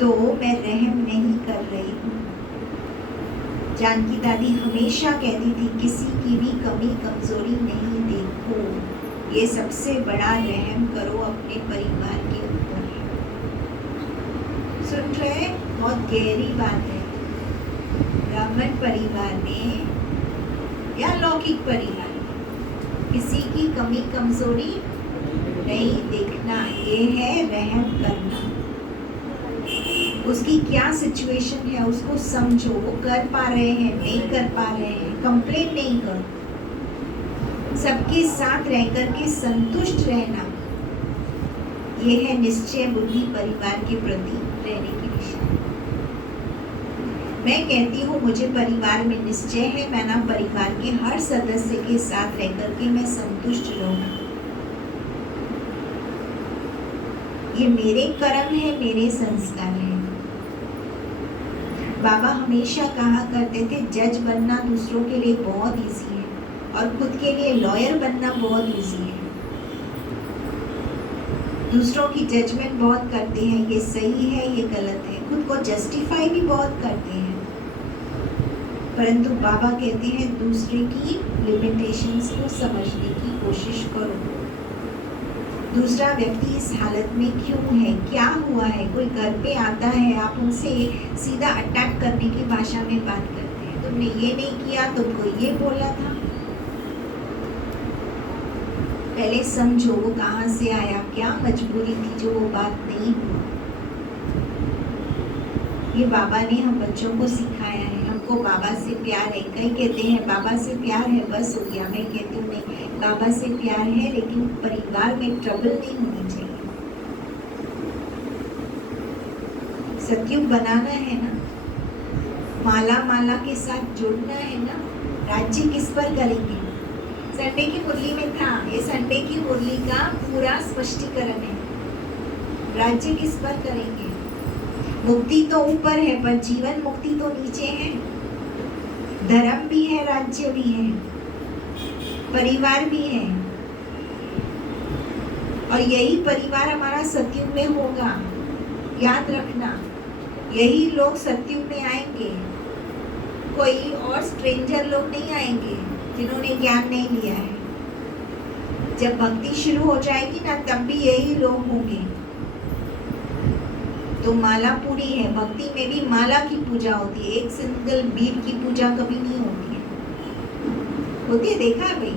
तो मैं रहम नहीं कर रही हूँ। जानकी दादी हमेशा कहती थी, किसी की भी कमी कमजोरी नहीं देखो, ये सबसे बड़ा रहम करो अपने परिवार के ऊपर। सुन रहे? बहुत गहरी बात है। ब्राह्मण परिवार में या लौकिक परिवार में किसी की कमी कमजोरी नहीं देखना, ये है रहम करना। उसकी क्या सिचुएशन है उसको समझो, वो कर पा रहे हैं नहीं कर पा रहे हैं, कंप्लेन नहीं करो, सबके साथ रह कर के संतुष्ट रहना, ये है निश्चय बुद्धि परिवार के प्रति रहने की दिशा। मैं कहती हूँ मुझे परिवार में निश्चय है, मैं ना परिवार के हर सदस्य के साथ रह कर के मैं संतुष्ट रहूँ। ये मेरे कर्म है, मेरे संस्कार है। बाबा हमेशा कहा करते थे जज बनना दूसरों के लिए बहुत इजी है और खुद के लिए लॉयर बनना बहुत इजी है। दूसरों की जजमेंट बहुत करते हैं, ये सही है ये गलत है, खुद को जस्टिफाई भी बहुत करते हैं, परंतु बाबा कहते हैं दूसरे की लिमिटेशंस को समझने की कोशिश करो। दूसरा व्यक्ति इस हालत में क्यों है, क्या हुआ है, कोई घर पे आता है, आप उनसे सीधा अटैक करने की भाषा में बात करते हैं, तुमने ये नहीं किया, तुमको ये बोला था। पहले समझो वो कहाँ से आया, क्या मजबूरी थी जो वो बात नहीं हुआ। ये बाबा ने हम बच्चों को सिखाया है, हमको बाबा से प्यार है। कई कहते हैं बाबा से प्यार है बस हो गया, मैं कहती हूँ नहीं, बाबा से प्यार है लेकिन परिवार में ट्रबल नहीं होनी चाहिए। सतयुग बनाना है ना, माला माला के साथ जुड़ना है ना। राज्य किस पर करेंगे, संडे की मुरली में था, ये संडे की मुरली का पूरा स्पष्टीकरण है। राज्य किस पर करेंगे, मुक्ति तो ऊपर है पर जीवन मुक्ति तो नीचे है। धर्म भी है, राज्य भी है, परिवार भी है, और यही परिवार हमारा सतयुग में होगा। याद रखना, यही लोग सतयुग में आएंगे, कोई और स्ट्रेंजर लोग नहीं आएंगे जिन्होंने ज्ञान नहीं लिया है। जब भक्ति शुरू हो जाएगी ना तब भी यही लोग होंगे। तो माला पूरी है, भक्ति में भी माला की पूजा होती है, एक सिंगल बीट की पूजा कभी नहीं होती है। होती है, देखा है भाई।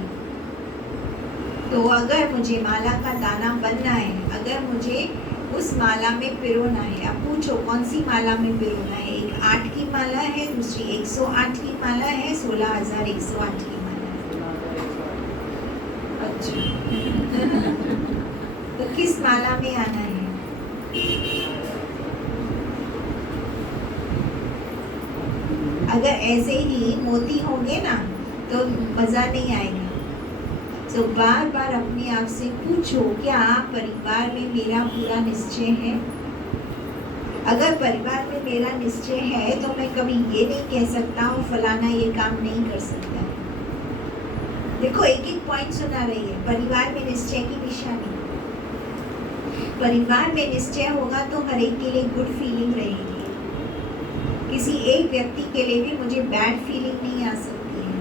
तो अगर मुझे माला का दाना बनना है, अगर मुझे उस माला में पिरोना है, अब पूछो कौन सी माला में पिरोना है। एक 8 की माला है, दूसरी 108 की माला है, 16,108 की माला है। अच्छा तो किस माला में आना है? अगर ऐसे ही मोती होंगे ना तो मज़ा नहीं आएगा। तो बार बार अपने आप से पूछो क्या परिवार में मेरा पूरा निश्चय है। अगर परिवार में मेरा निश्चय है तो मैं कभी ये नहीं कह सकता हूँ फलाना ये काम नहीं कर सकता है। देखो एक एक पॉइंट सुना रही है, परिवार में निश्चय की निशानी। परिवार में निश्चय होगा तो हर एक के लिए गुड फीलिंग रहेगी, किसी एक व्यक्ति के लिए भी मुझे बैड फीलिंग नहीं आ सकती है।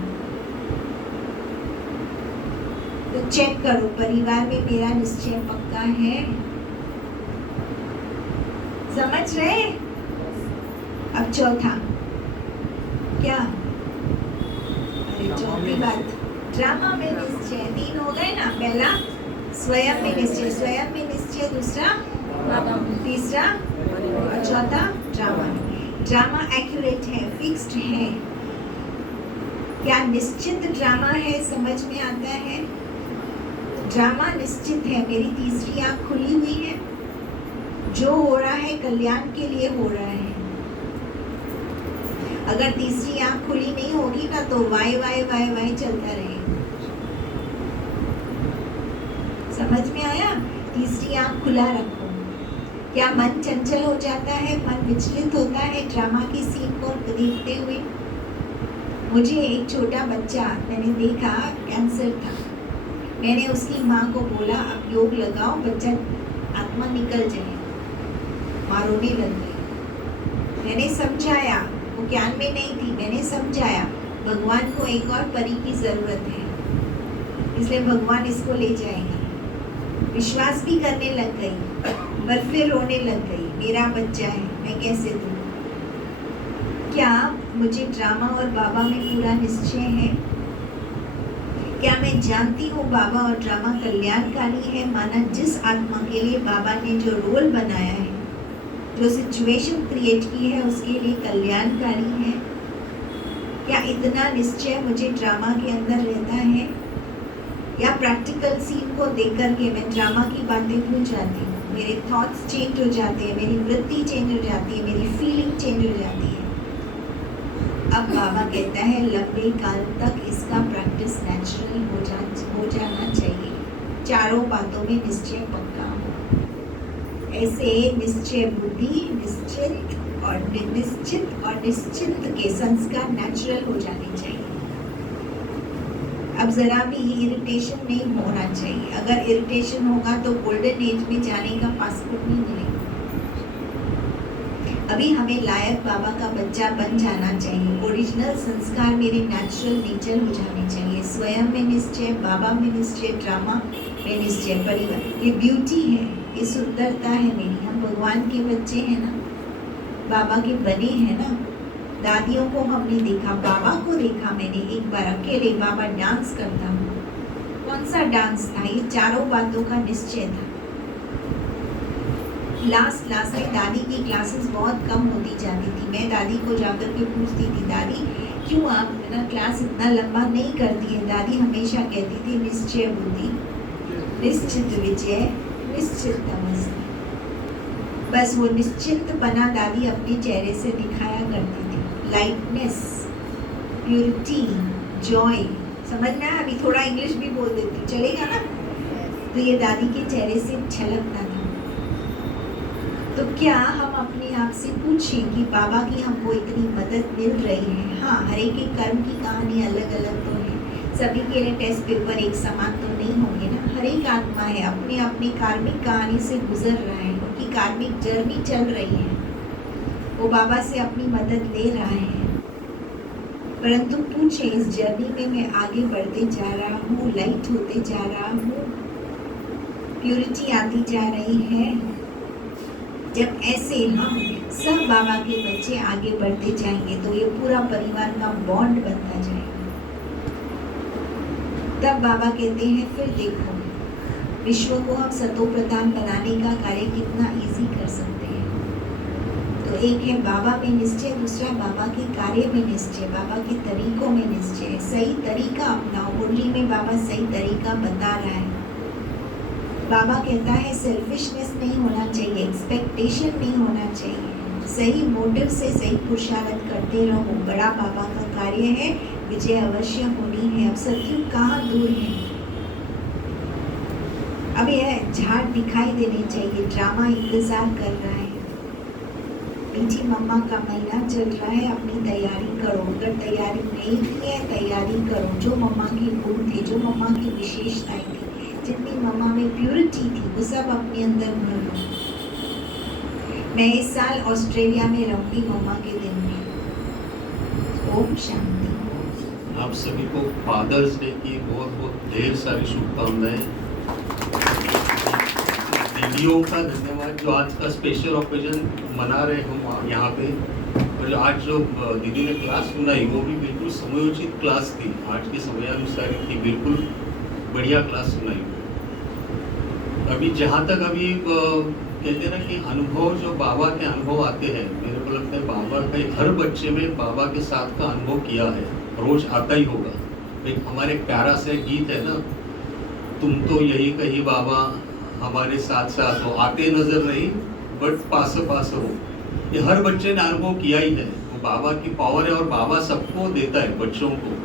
तो चेक करो परिवार में मेरा निश्चय पक्का है। समझ रहे? अब चौथा क्या? अरे चौथी बात, ड्रामा में निश्चय। 3 हो गए ना, पहला स्वयं में निश्चय, स्वयं में निश्चय, दूसरा तीसरा और चौथा ड्रामा। ड्रामा एक्यूरेट है, फिक्स्ड है, क्या निश्चित ड्रामा है? समझ में आता है? ड्रामा निश्चित है, मेरी तीसरी आंख खुली हुई है, जो हो रहा है कल्याण के लिए हो रहा है। अगर तीसरी आंख खुली नहीं होगी ना तो वाई वाई वाई वाई चलता रहेगा। समझ में आया? तीसरी आंख खुला रखो। क्या मन चंचल हो जाता है, मन विचलित होता है ड्रामा की सीन को देखते हुए? मुझे एक छोटा बच्चा मैंने देखा, कैंसर था, मैंने उसकी माँ को बोला अब योग लगाओ, बच्चा आत्मा निकल जाए, माँ रोने लग गई। मैंने समझाया, वो ज्ञान में नहीं थी, मैंने समझाया भगवान को एक और परी की ज़रूरत है, इसलिए भगवान इसको ले जाएंगे। विश्वास भी करने लग गई, पर फिर रोने लग गई, मेरा बच्चा है मैं कैसे दूँ? क्या मुझे ड्रामा और बाबा में पूरा निश्चय है? क्या मैं जानती हूँ बाबा और ड्रामा कल्याणकारी है? माना जिस आत्मा के लिए बाबा ने जो रोल बनाया है जो सिचुएशन क्रिएट की है उसके लिए कल्याणकारी है? क्या इतना निश्चय मुझे ड्रामा के अंदर रहता है, या प्रैक्टिकल सीन को देख करके मैं ड्रामा की बातें भूल जाती हूँ, मेरे थॉट्स चेंज हो जाते हैं, मेरी वृत्ति चेंज हो जाती है, मेरी फीलिंग चेंज हो जाती है। अब बाबा कहता है लंबे काल तक इसका प्रैक्टिस नेचुरल हो जाना चाहिए, चारों बातों में निश्चय पक्का हो। ऐसे निश्चय बुद्धि, निश्चित और निश्चिंत के संस्कार नेचुरल हो जाने चाहिए। अब जरा भी इरिटेशन नहीं होना चाहिए। अगर इरिटेशन होगा तो गोल्डन एज में जाने का पासपोर्ट नहीं मिलेगा। अभी हमें लायक बाबा का बच्चा बन जाना चाहिए। ओरिजिनल संस्कार मेरे नेचुरल नेचर हो जाने चाहिए। स्वयं में निश्चय, बाबा में निश्चय, ड्रामा में निश्चय, परिवार। ये ब्यूटी है, ये सुंदरता है मेरी। हम भगवान के बच्चे हैं ना, बाबा के बने हैं ना। दादियों को हमने देखा, बाबा को देखा मैंने एक बार अकेले, बाबा डांस करता हूँ। कौन सा डांस था? ये चारों बातों का निश्चय था। लास्ट में दादी की क्लासेस बहुत कम होती जाती थी। मैं दादी को जाकर के पूछती थी, दादी क्यों आप ना क्लास इतना लंबा नहीं करती है? दादी हमेशा कहती थी निश्चय बुद्धि, निश्चित विजय, निश्चित तमस्ती। बस वो निश्चित बना दादी अपने चेहरे से दिखाया करती थी। Lightness, purity, Joy. समझना है? अभी थोड़ा इंग्लिश भी बोल देती, चलेगा ना? तो ये दादी के चेहरे से छलकता था। तो क्या हम अपने आप से पूछें कि बाबा की हमको इतनी मदद मिल रही है? हाँ, हर एक के कर्म की कहानी अलग अलग तो है, सभी के लिए टेस्ट पेपर एक समान तो नहीं होंगे ना। हर एक आत्मा है, अपने अपनी कार्मिक कहानी से गुजर रहा है, उनकी कार्मिक जर्नी चल रही है, वो बाबा से अपनी मदद ले रहा है। परंतु पूछें, इस जर्नी में मैं आगे बढ़ते जा रहा हूँ, लाइट होते जा रहा हूँ, प्योरिटी आती जा रही है? जब ऐसे हम सब बाबा के बच्चे आगे बढ़ते जाएंगे तो ये पूरा परिवार का बॉन्ड बनता जाएगा। तब बाबा कहते हैं फिर देखो, विश्व को हम सतो प्रधान बनाने का कार्य कितना इजी कर सकते हैं। तो एक है बाबा में निश्चय, दूसरा बाबा के कार्य में निश्चय, बाबा के तरीकों में निश्चय। सही तरीका अपनाओ। मुरली में बाबा सही तरीका बता रहा है। बाबा कहता है सेल्फिशनेस नहीं होना चाहिए, एक्सपेक्टेशन नहीं होना चाहिए, सही मोटिव से सही पुरुषार्थ करते रहो। बड़ा बाबा का कार्य है, विजय अवश्य होनी है। अब सतयुग कहाँ दूर है, अब यह झाड़ दिखाई देने चाहिए। ड्रामा इंतजार कर रहा है। मीठी मम्मा का महीना चल रहा है, अपनी तैयारी करो। अगर तैयारी नहीं की है, तैयारी करो। जो मम्मा के गुण थे, जो मम्मा की विशेषताएं थी, जितनी मम्मा में प्योरिटी थी, वो सब अपने अंदर भर लो। मैं इस साल ऑस्ट्रेलिया में रहूंगी मम्मा के दिन में। ओम शांति। आप सभी को फादर्स डे की बहुत बहुत ढेर सारी शुभकामनाएं। दीदियों का धन्यवाद जो आज का स्पेशल ओकेजन मना रहे हम यहाँ पे। और आज जो दीदी ने क्लास सुनाई वो भी बिल्कुल समयोचित क्लास थी, आज के समयानुसार थी, बिल्कुल बढ़िया क्लास सुनाई। अभी जहाँ तक अभी कहते हैं ना कि अनुभव, जो बाबा के अनुभव आते हैं, मेरे को लगता है बाबा का हर बच्चे में बाबा के साथ का अनुभव किया है, रोज आता ही होगा। एक हमारे प्यारा से गीत है ना, तुम तो यही कही बाबा हमारे साथ साथ हो, आते नजर नहीं बट पास पास हो। ये हर बच्चे ने अनुभव किया ही है। वो बाबा की पावर है और बाबा सबको देता है, बच्चों को,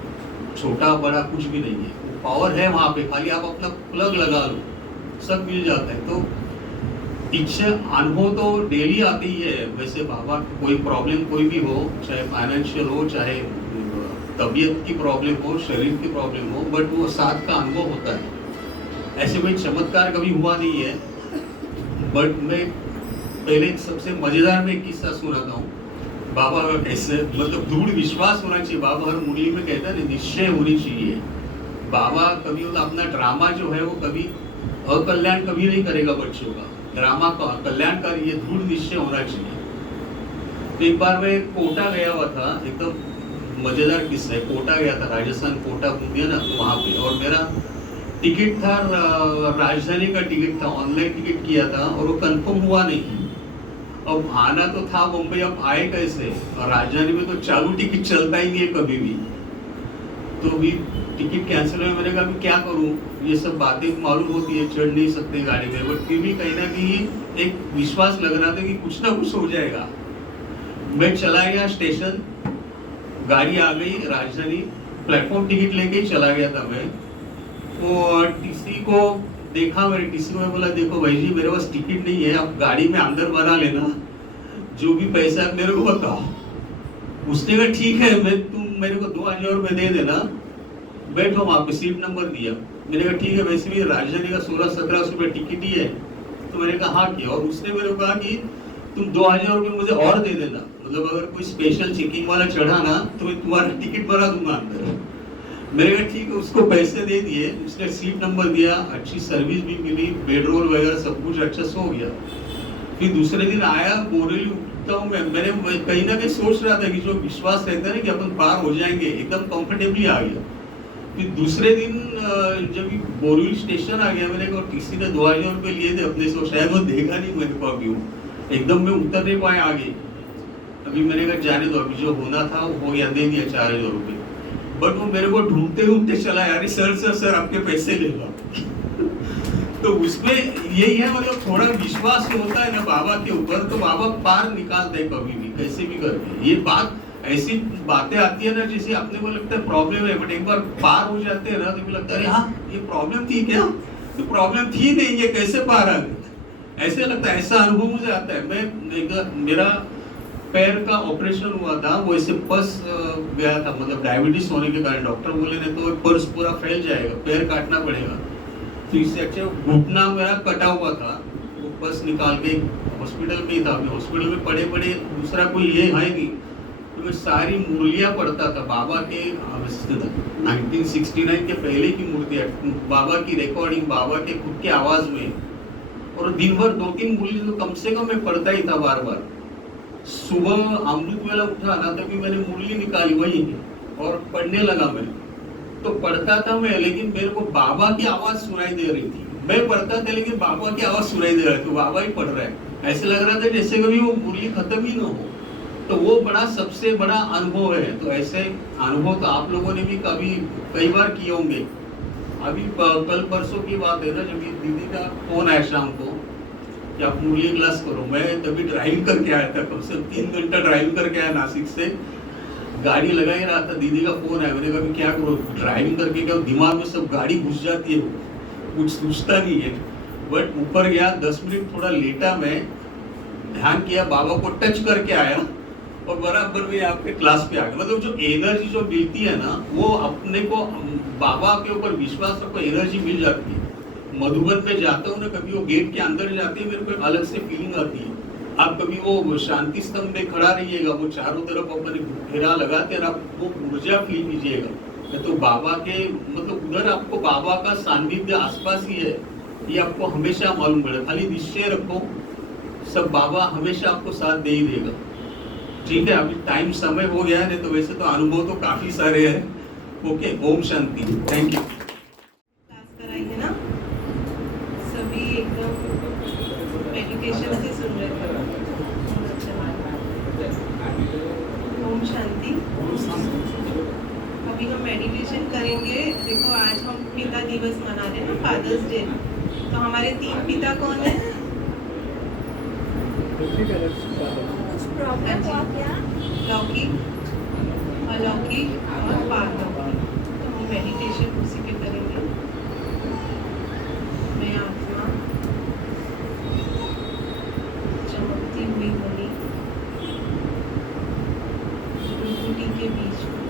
छोटा बड़ा कुछ भी नहीं है, वो पावर है वहाँ पे, खाली आप अपना प्लग लगा लो, सब मिल जाता है। तो इच्छा अनुभव तो डेली आती ही है। वैसे बाबा कोई प्रॉब्लम कोई भी हो, चाहे फाइनेंशियल हो, चाहे तबीयत की प्रॉब्लम हो, शरीर की प्रॉब्लम हो, बट वो साथ का अनुभव होता है। ऐसे कोई चमत्कार कभी हुआ नहीं है, बट मैं पहले सबसे मजेदार में एक किस्सा सुनाता हूँ। बाबा का कैसे, मतलब दृढ़ विश्वास होना चाहिए। बाबा हर मुरली में कहता है निश्चय होनी चाहिए। बाबा कभी अपना ड्रामा जो है वो कभी अकल्याण कभी नहीं करेगा बच्चों का, ड्रामा का कल्याणकारी, ये दृढ़ निश्चय होना चाहिए। तो एक बार मैं कोटा गया हुआ था, एकदम मजेदार किस्सा है। कोटा गया था, राजस्थान कोटा घूमिया ना, वहाँ पे, और मेरा टिकट था, राजधानी का टिकट था, ऑनलाइन टिकट किया था और वो कंफर्म हुआ नहीं। अब आना तो था मुंबई, अब आए कैसे? और राजधानी में तो चालू टिकट चलता ही नहीं है कभी भी, तो भी टिकट कैंसिल है। मैंने कहा अभी क्या करूं, ये सब बातें मालूम होती है, चढ़ नहीं सकते गाड़ी में, बट फिर भी कहीं ना कहीं एक विश्वास लग रहा था कि कुछ ना कुछ हो जाएगा। मैं चला गया स्टेशन, गाड़ी आ गई राजधानी, प्लेटफॉर्म टिकट लेके ही चला गया था मैं। तो टीसी को देखा, मेरे टीसी को मैं बोला देखो भाई जी मेरे पास टिकट नहीं है, आप गाड़ी में अंदर बना लेना, जो भी पैसा है मेरे को बताओ। उसने कहा ठीक है, मैं तुम मेरे को 2000 रुपये दे देना, बैठो वहाँ पे, सीट नंबर दिया। मैंने कहा ठीक है, वैसे भी राजधानी का 1600-1700 रुपये टिकट ही है। तो मैंने कहा हाँ किया, और उसने मेरे को कहा कि तुम 2000 रुपये मुझे और दे देना, मतलब अगर कोई स्पेशल चेकिंग वाला चढ़ा ना तो मैं तुम्हारा टिकट बना दूंगा अंदर। मैंने कहा ठीक है, उसको पैसे दे दिए, उसने सीट नंबर दिया, अच्छी सर्विस भी मिली, बेड रोल वगैरह सब कुछ अच्छा से हो गया। फिर दूसरे दिन आया, बोरेली उठता हूँ मैंने कहीं ना कहीं सोच रहा था कि जो विश्वास रहता है ना कि अपन पार हो जाएंगे, एकदम कंफर्टेबली आ गया। फिर दूसरे दिन जब बोरीवली स्टेशन आ गया, मैंने कहा टीसी ने 2000 रुपये लिए थे अपने से, शायद वो देगा नहीं मेरे को अभी, एकदम मैं उतर नहीं पाया आगे। अभी मैंने कहा जाने दो, अभी जो होना था वो हो गया, दे दिया 4000 रुपये। बट वो मेरे को ढूंढते ढूंढते चला यार, सर आपके पैसे ले लो। तो उसमें यही है, मतलब थोड़ा विश्वास होता है ना बाबा के ऊपर, तो बाबा पार निकालते हैं कभी भी, कैसे भी करके। ये बात ऐसी बातें आती है ना, जैसे अपने को लगता है प्रॉब्लम है, बट एक बार पार हो जाते हैं ना तो लगता है हाँ ये प्रॉब्लम थी क्या, तो प्रॉब्लम थी नहीं, ये कैसे पार आ गए, ऐसे लगता है। ऐसा अनुभव मुझे आता है। मैं मेरा पैर का ऑपरेशन हुआ था, वो ऐसे पस गया था, मतलब डायबिटीज होने के कारण डॉक्टर बोले ने तो पर्स पूरा फैल जाएगा, पैर काटना पड़ेगा। तो इससे अच्छा घुटना मेरा कटा हुआ था, वो पस निकाल के हॉस्पिटल में ही था। हॉस्पिटल में पड़े पड़े दूसरा कोई ये है नहीं, तो मैं सारी मुरलियाँ पढ़ता था बाबा के। 1969 के पहले की मूर्तियाँ, बाबा की रिकॉर्डिंग, बाबा के खुद के आवाज में, और दिन भर 2-3 मुरली तो कम से कम मैं पढ़ता ही था बार बार। सुबह अमृत वेला उठा ना तभी मैंने मुरली निकाली वही और पढ़ने लगा मैं। तो पढ़ता था मैं, लेकिन मेरे को बाबा की आवाज सुनाई दे रही थी। मैं पढ़ता था लेकिन बाबा की आवाज सुनाई दे रहा है, तो बाबा ही पढ़ रहा है, ऐसे लग रहा था जैसे कभी वो मुरली खत्म ही ना हो। तो वो बड़ा सबसे बड़ा अनुभव है। तो ऐसे अनुभव तो आप लोगों ने भी कई बार किए होंगे। अभी कल परसों की बात है ना, जब दीदी का फोन आया शाम को कि आप मुरली क्लास करो, मैं तभी ड्राइविंग करके आया था, कम से कम 3 घंटा ड्राइविंग करके आया नासिक से, गाड़ी लगा ही रहा था, दीदी का फोन आया। मैंने कहा क्या करो, ड्राइविंग करके क्या दिमाग में सब गाड़ी घुस जाती है, कुछ सोचता नहीं है। बट ऊपर गया, 10 मिनट थोड़ा लेटा, मैं ध्यान किया, बाबा को टच करके आया और बराबर में आपके क्लास पे आ गया। मतलब जो एनर्जी जो मिलती है ना, वो अपने को बाबा के ऊपर विश्वास रखो, एनर्जी मिल जाती है। मधुबन में जाता हूँ ना, कभी वो गेट के अंदर जाते हैं, मेरे को अलग से फीलिंग आती है। आप कभी वो शांति स्तंभ में खड़ा रहिएगा, वो चारों तरफ अपने घेरा लगाते हैं, आप वो ऊर्जा फील कीजिएगा। तो बाबा के मतलब उधर आपको बाबा का सानिध्य आसपास ही है, ये आपको हमेशा मालूम पड़ेगा। खाली निश्चय रखो, सब बाबा हमेशा आपको साथ दे ही देगा। ठीक है, अभी टाइम समय हो गया है, तो वैसे तो अनुभव तो काफी सारे हैं। ओके, ओम शांति, थैंक यू। क्लास कराएंगे ना, सभी एकदम मेडिटेशन से सुन रहे थे। ओम शांति। अभी हम मेडिटेशन करेंगे। देखो आज हम पिता दिवस मना रहे हैं ना, फादर्स डे। तो हमारे 3 पिता कौन है? लौकिक, अलौकिक और पारलौकिक। तो हम मेडिटेशन उसी पे करेंगे। मैं आत्मा, चमकती हुई मणि, भ्रुकुटी के बीच में,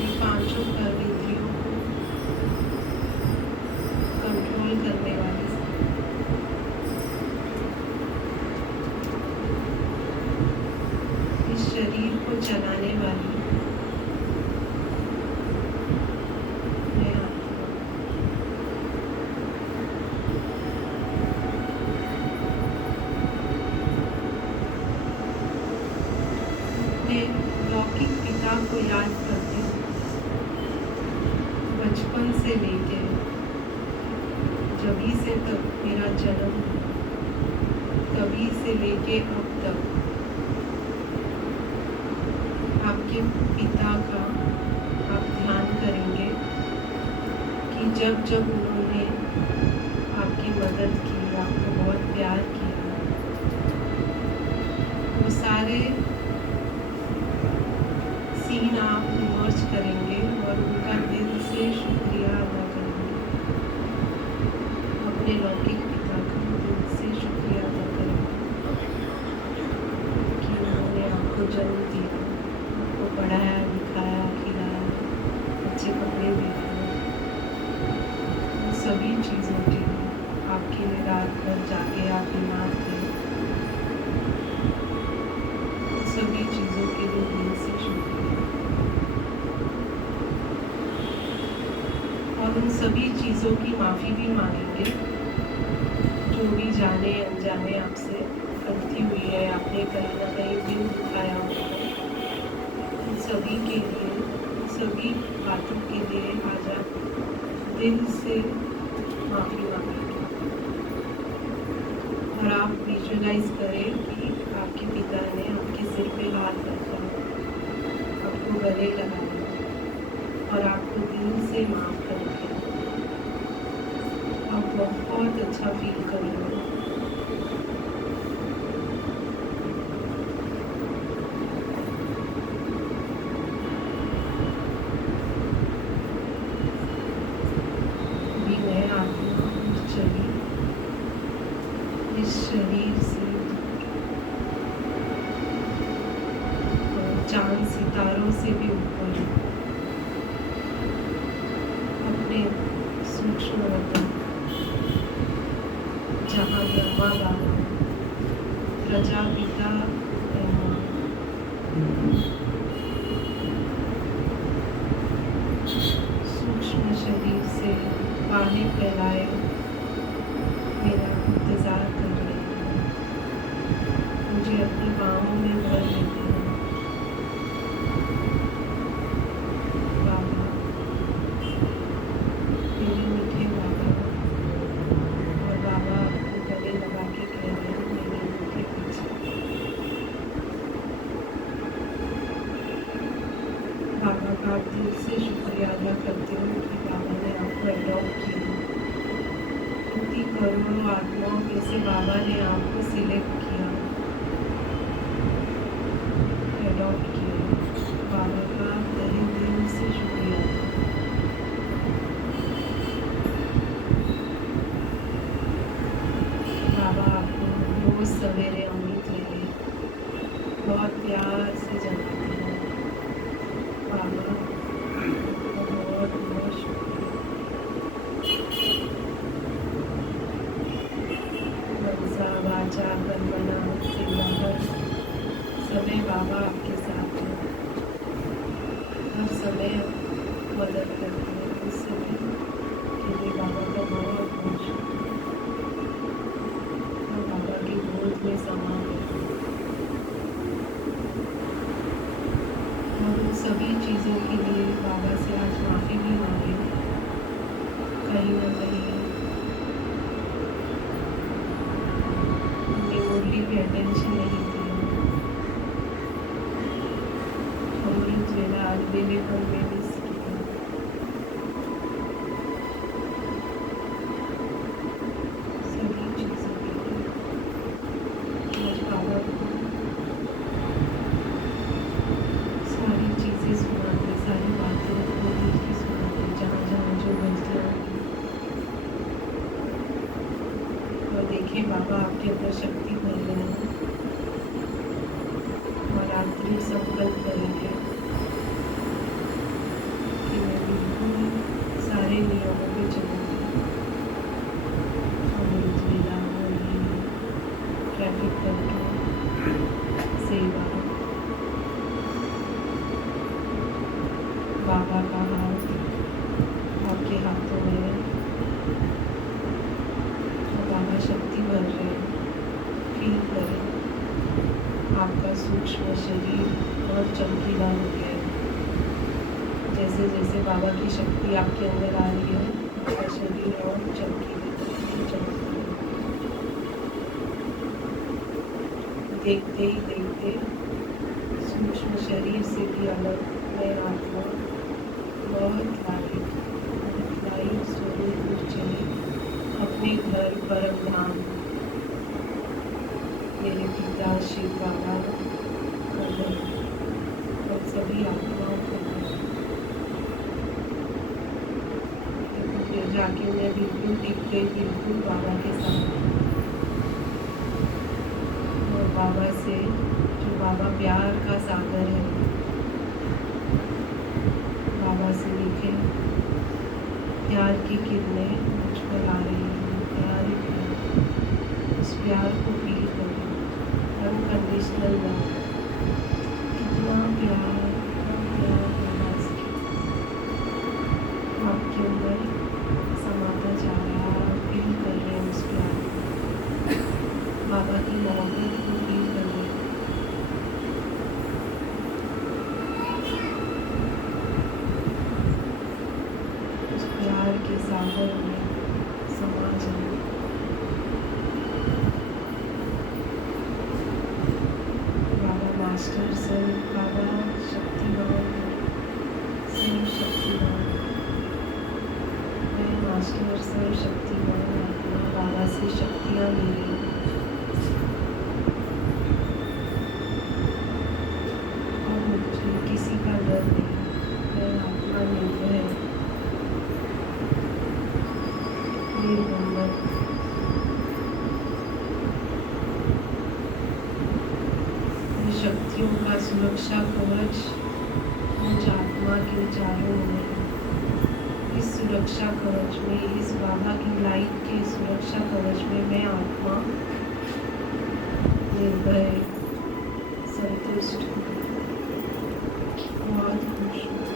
ये 5 कर्मेंद्रियों को कंट्रोल करने वाली, इस शरीर को चलाने वाली मैं आत्मा। मैं लौकिक पिता को याद करती हूँ, बचपन से लेकर जभी से तब मेरा जन्म, तभी से लेके अब तक आपके पिता का आप ध्यान करेंगे कि जब जब उन्होंने आपकी मदद की, आपको बहुत प्यार किया, वो सारे सीन आप इमर्ज करेंगे और उनका दिल से शुक्रिया अदा करेंगे। अपने लौकिक पिता का दिल से शुक्रिया अदा करेंगे कि उन्होंने आपको जन्म दिया, आपको पढ़ाया, लिखाया, खिलाया, अच्छे कपड़े दिए, उन सभी चीज़ों के लिए आपके लिए रात भर जाके आप बीमार थे, उन सभी चीज़ों के लिए दिल से शुक्रिया। और उन सभी चीज़ों की माफ़ी भी मांगेंगे जो भी जाने अनजाने आपसे गलती हुई है, आपने कहीं ना कहीं दिल दुखाया होगा, उन सभी के लिए, उन सभी बातों के लिए आज आप दिल से माफ़ी मांगेंगे। और आप विजुअलाइज करें कि आपके पिता ने आपके सिर पे हाथ रखा, आपको गले लगाया और आपको दिल से माफ़ कर दिया। आप बहुत अच्छा फील करेंगे। अभी मैं आत्मा और शरीर इस शरीर से चांद सितारों से भी ऊपर अपने सूक्ष्म वतन जहाँ ब्रह्मा बाबा, प्रजापिता ब्रह्मा, सूक्ष्म शरीर से पानी फैलाए मेरा इंतज़ार कर रहे हैं, मुझे अपनी बाहों में भर लेते हैं। बाबा, मेरे मीठे बाबा, और बाबा अपने गले लगा के कह रहे हैं मेरे मुँह के पीछे। बाबा का आप दिल से शुक्रिया अदा करते हो कि बाबा ने आपको अडॉप्ट किया। इतनी करोड़ों आत्माओं में से बाबा ने आपको सिलेक्ट किया, अडॉप्ट किया। बाबा का तहे दिल से शुक्रिया। बाबा आपको रोज सवेरे अमृत लेके बहुत प्यार से जगाते हैं। बाबा आपका बहुत बहुत शुक्रिया। मनसा वाचा कर्मणा सेवा समय बाबा आपके साथ हैं, हर समय मदद करते हैं। उस समय के लिए बाबा का बहुत बहुत शुक्रिया। और बाबा की गोद में समा गए और उन सभी चीज़ों के लिए बाबा से आज माफ़ी भी मांगे। कहीं ना कहीं हमने मुरली पे अटेंशन नहीं दिया, अमृत वेला अवेलेबल में मिस किया। सभी चीज़ों के लिए आज बाबा को सारी चीज़ें सुनाते, सारी बातें अपने दिल की सुनाते, जहाँ जहाँ जो गलतियाँ हुई। और देखिए बाबा आपके अंदर शक्ति भर रहे हैं और आप दृढ़ संकल्प करेंगे कि मैं बिल्कुल सारे नियमों पे चलूँगी। अमृत वेला, होली, ट्रैफिक कंट्रोल, सेवा, बाबा का हाथ आपके हाथों में है और बाबा शक्ति भर रहे हैं। फील करें आपका सूक्ष्म शरीर और चमकीला हो गया है। जैसे जैसे बाबा की शक्ति आपके अंदर आ रही है, आपका शरीर और चमकीला देखते ही देखते सूक्ष्म शरीर से भी अलग मैं आत्मा बहुत लाइट स्वरूप चली अपने घर परम धाम मेरे पिता शिव बाबा और सभी आत्माओं को फिर जाके मैं बिल्कुल टिक गई बिल्कुल बाबा के साथ और बाबा से जो बाबा प्यार का सागर है बाबा से लिखे प्यार की किरणें मुझ पर आ रही हैं प्यार ही प्यार उस प्यार को फील करो अनकंडीशनल लव कितना प्यार बाबा से आपके अंदर समाता जा रहा है फील कर रहे हैं उस प्यार बाबा की मोहब्बत को फील कर रहे हैं उस प्यार के सागर में समा जाए बाबा मास्टर सर बाबा शक्तिमान सर्व शक्तिमान मैं मास्टर सर्व शक्तिमान आत्मा बाबा से शक्तियाँ ले रही हूँ और मुझे किसी का डर नहीं मैं आत्मा निर्भय निर्बंधन शक्तियों का सुरक्षा कवच मुझ आत्मा के चारों ओर है इस सुरक्षा कवच में इस बाबा की लाइट के सुरक्षा कवच में मैं आत्मा निर्भय संतुष्ट बहुत खुश हूँ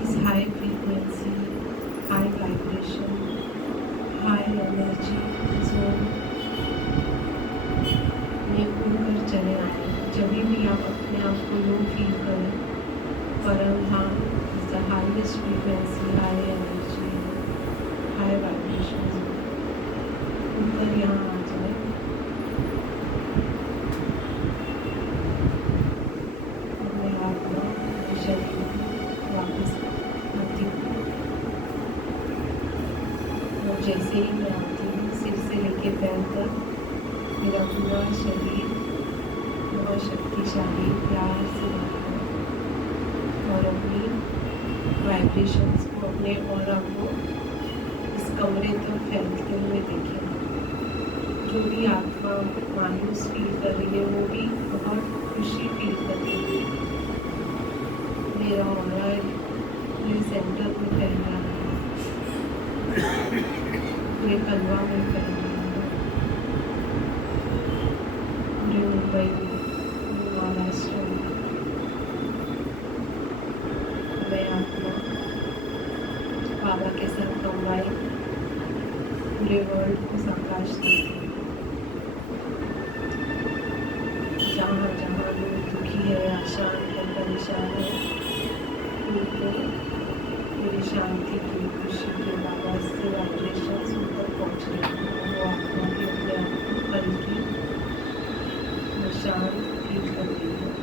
इस high frequency high vibration high energy zone में उड़कर चले आए जब भी आप अपने आप को लो फील करें Param Dham is the highest frequency high energy high vibration zone उड़कर यहाँ आ जाए अपने आत्मा अपने शरीर वापस आती हूँ और जैसे ही मैं आती हूँ सिर से लेके पैर तक मेरा पूरा शरीर बहुत शक्तिशाली प्यार से भरा है और अपनी वाइब्रेशंस को अपने ऑरा को इस कमरे तक फैलते हुए देखें जो भी आत्मा मायूस फील कर रही है वो भी बहुत खुशी फील कर रही है मेरा ऑरा मेरे सेंटर में फैल रहा है पूरे कलवा में फैल रहा है पूरे मुंबई में महाराष्ट्र में मैं आत्मा बाबा के साथ कंबाइन पूरे वर्ल्ड को प्रकाश देती हूँ जहाँ जहाँ लोग दुखी है अशांत है परेशान है उनको मेरी शांति की खुशी के बाबा से वाइब्रेशंस ऊपर पहुँच रही है वो आत्मा भी अपने आप को हल्की और शांत फील कर रही है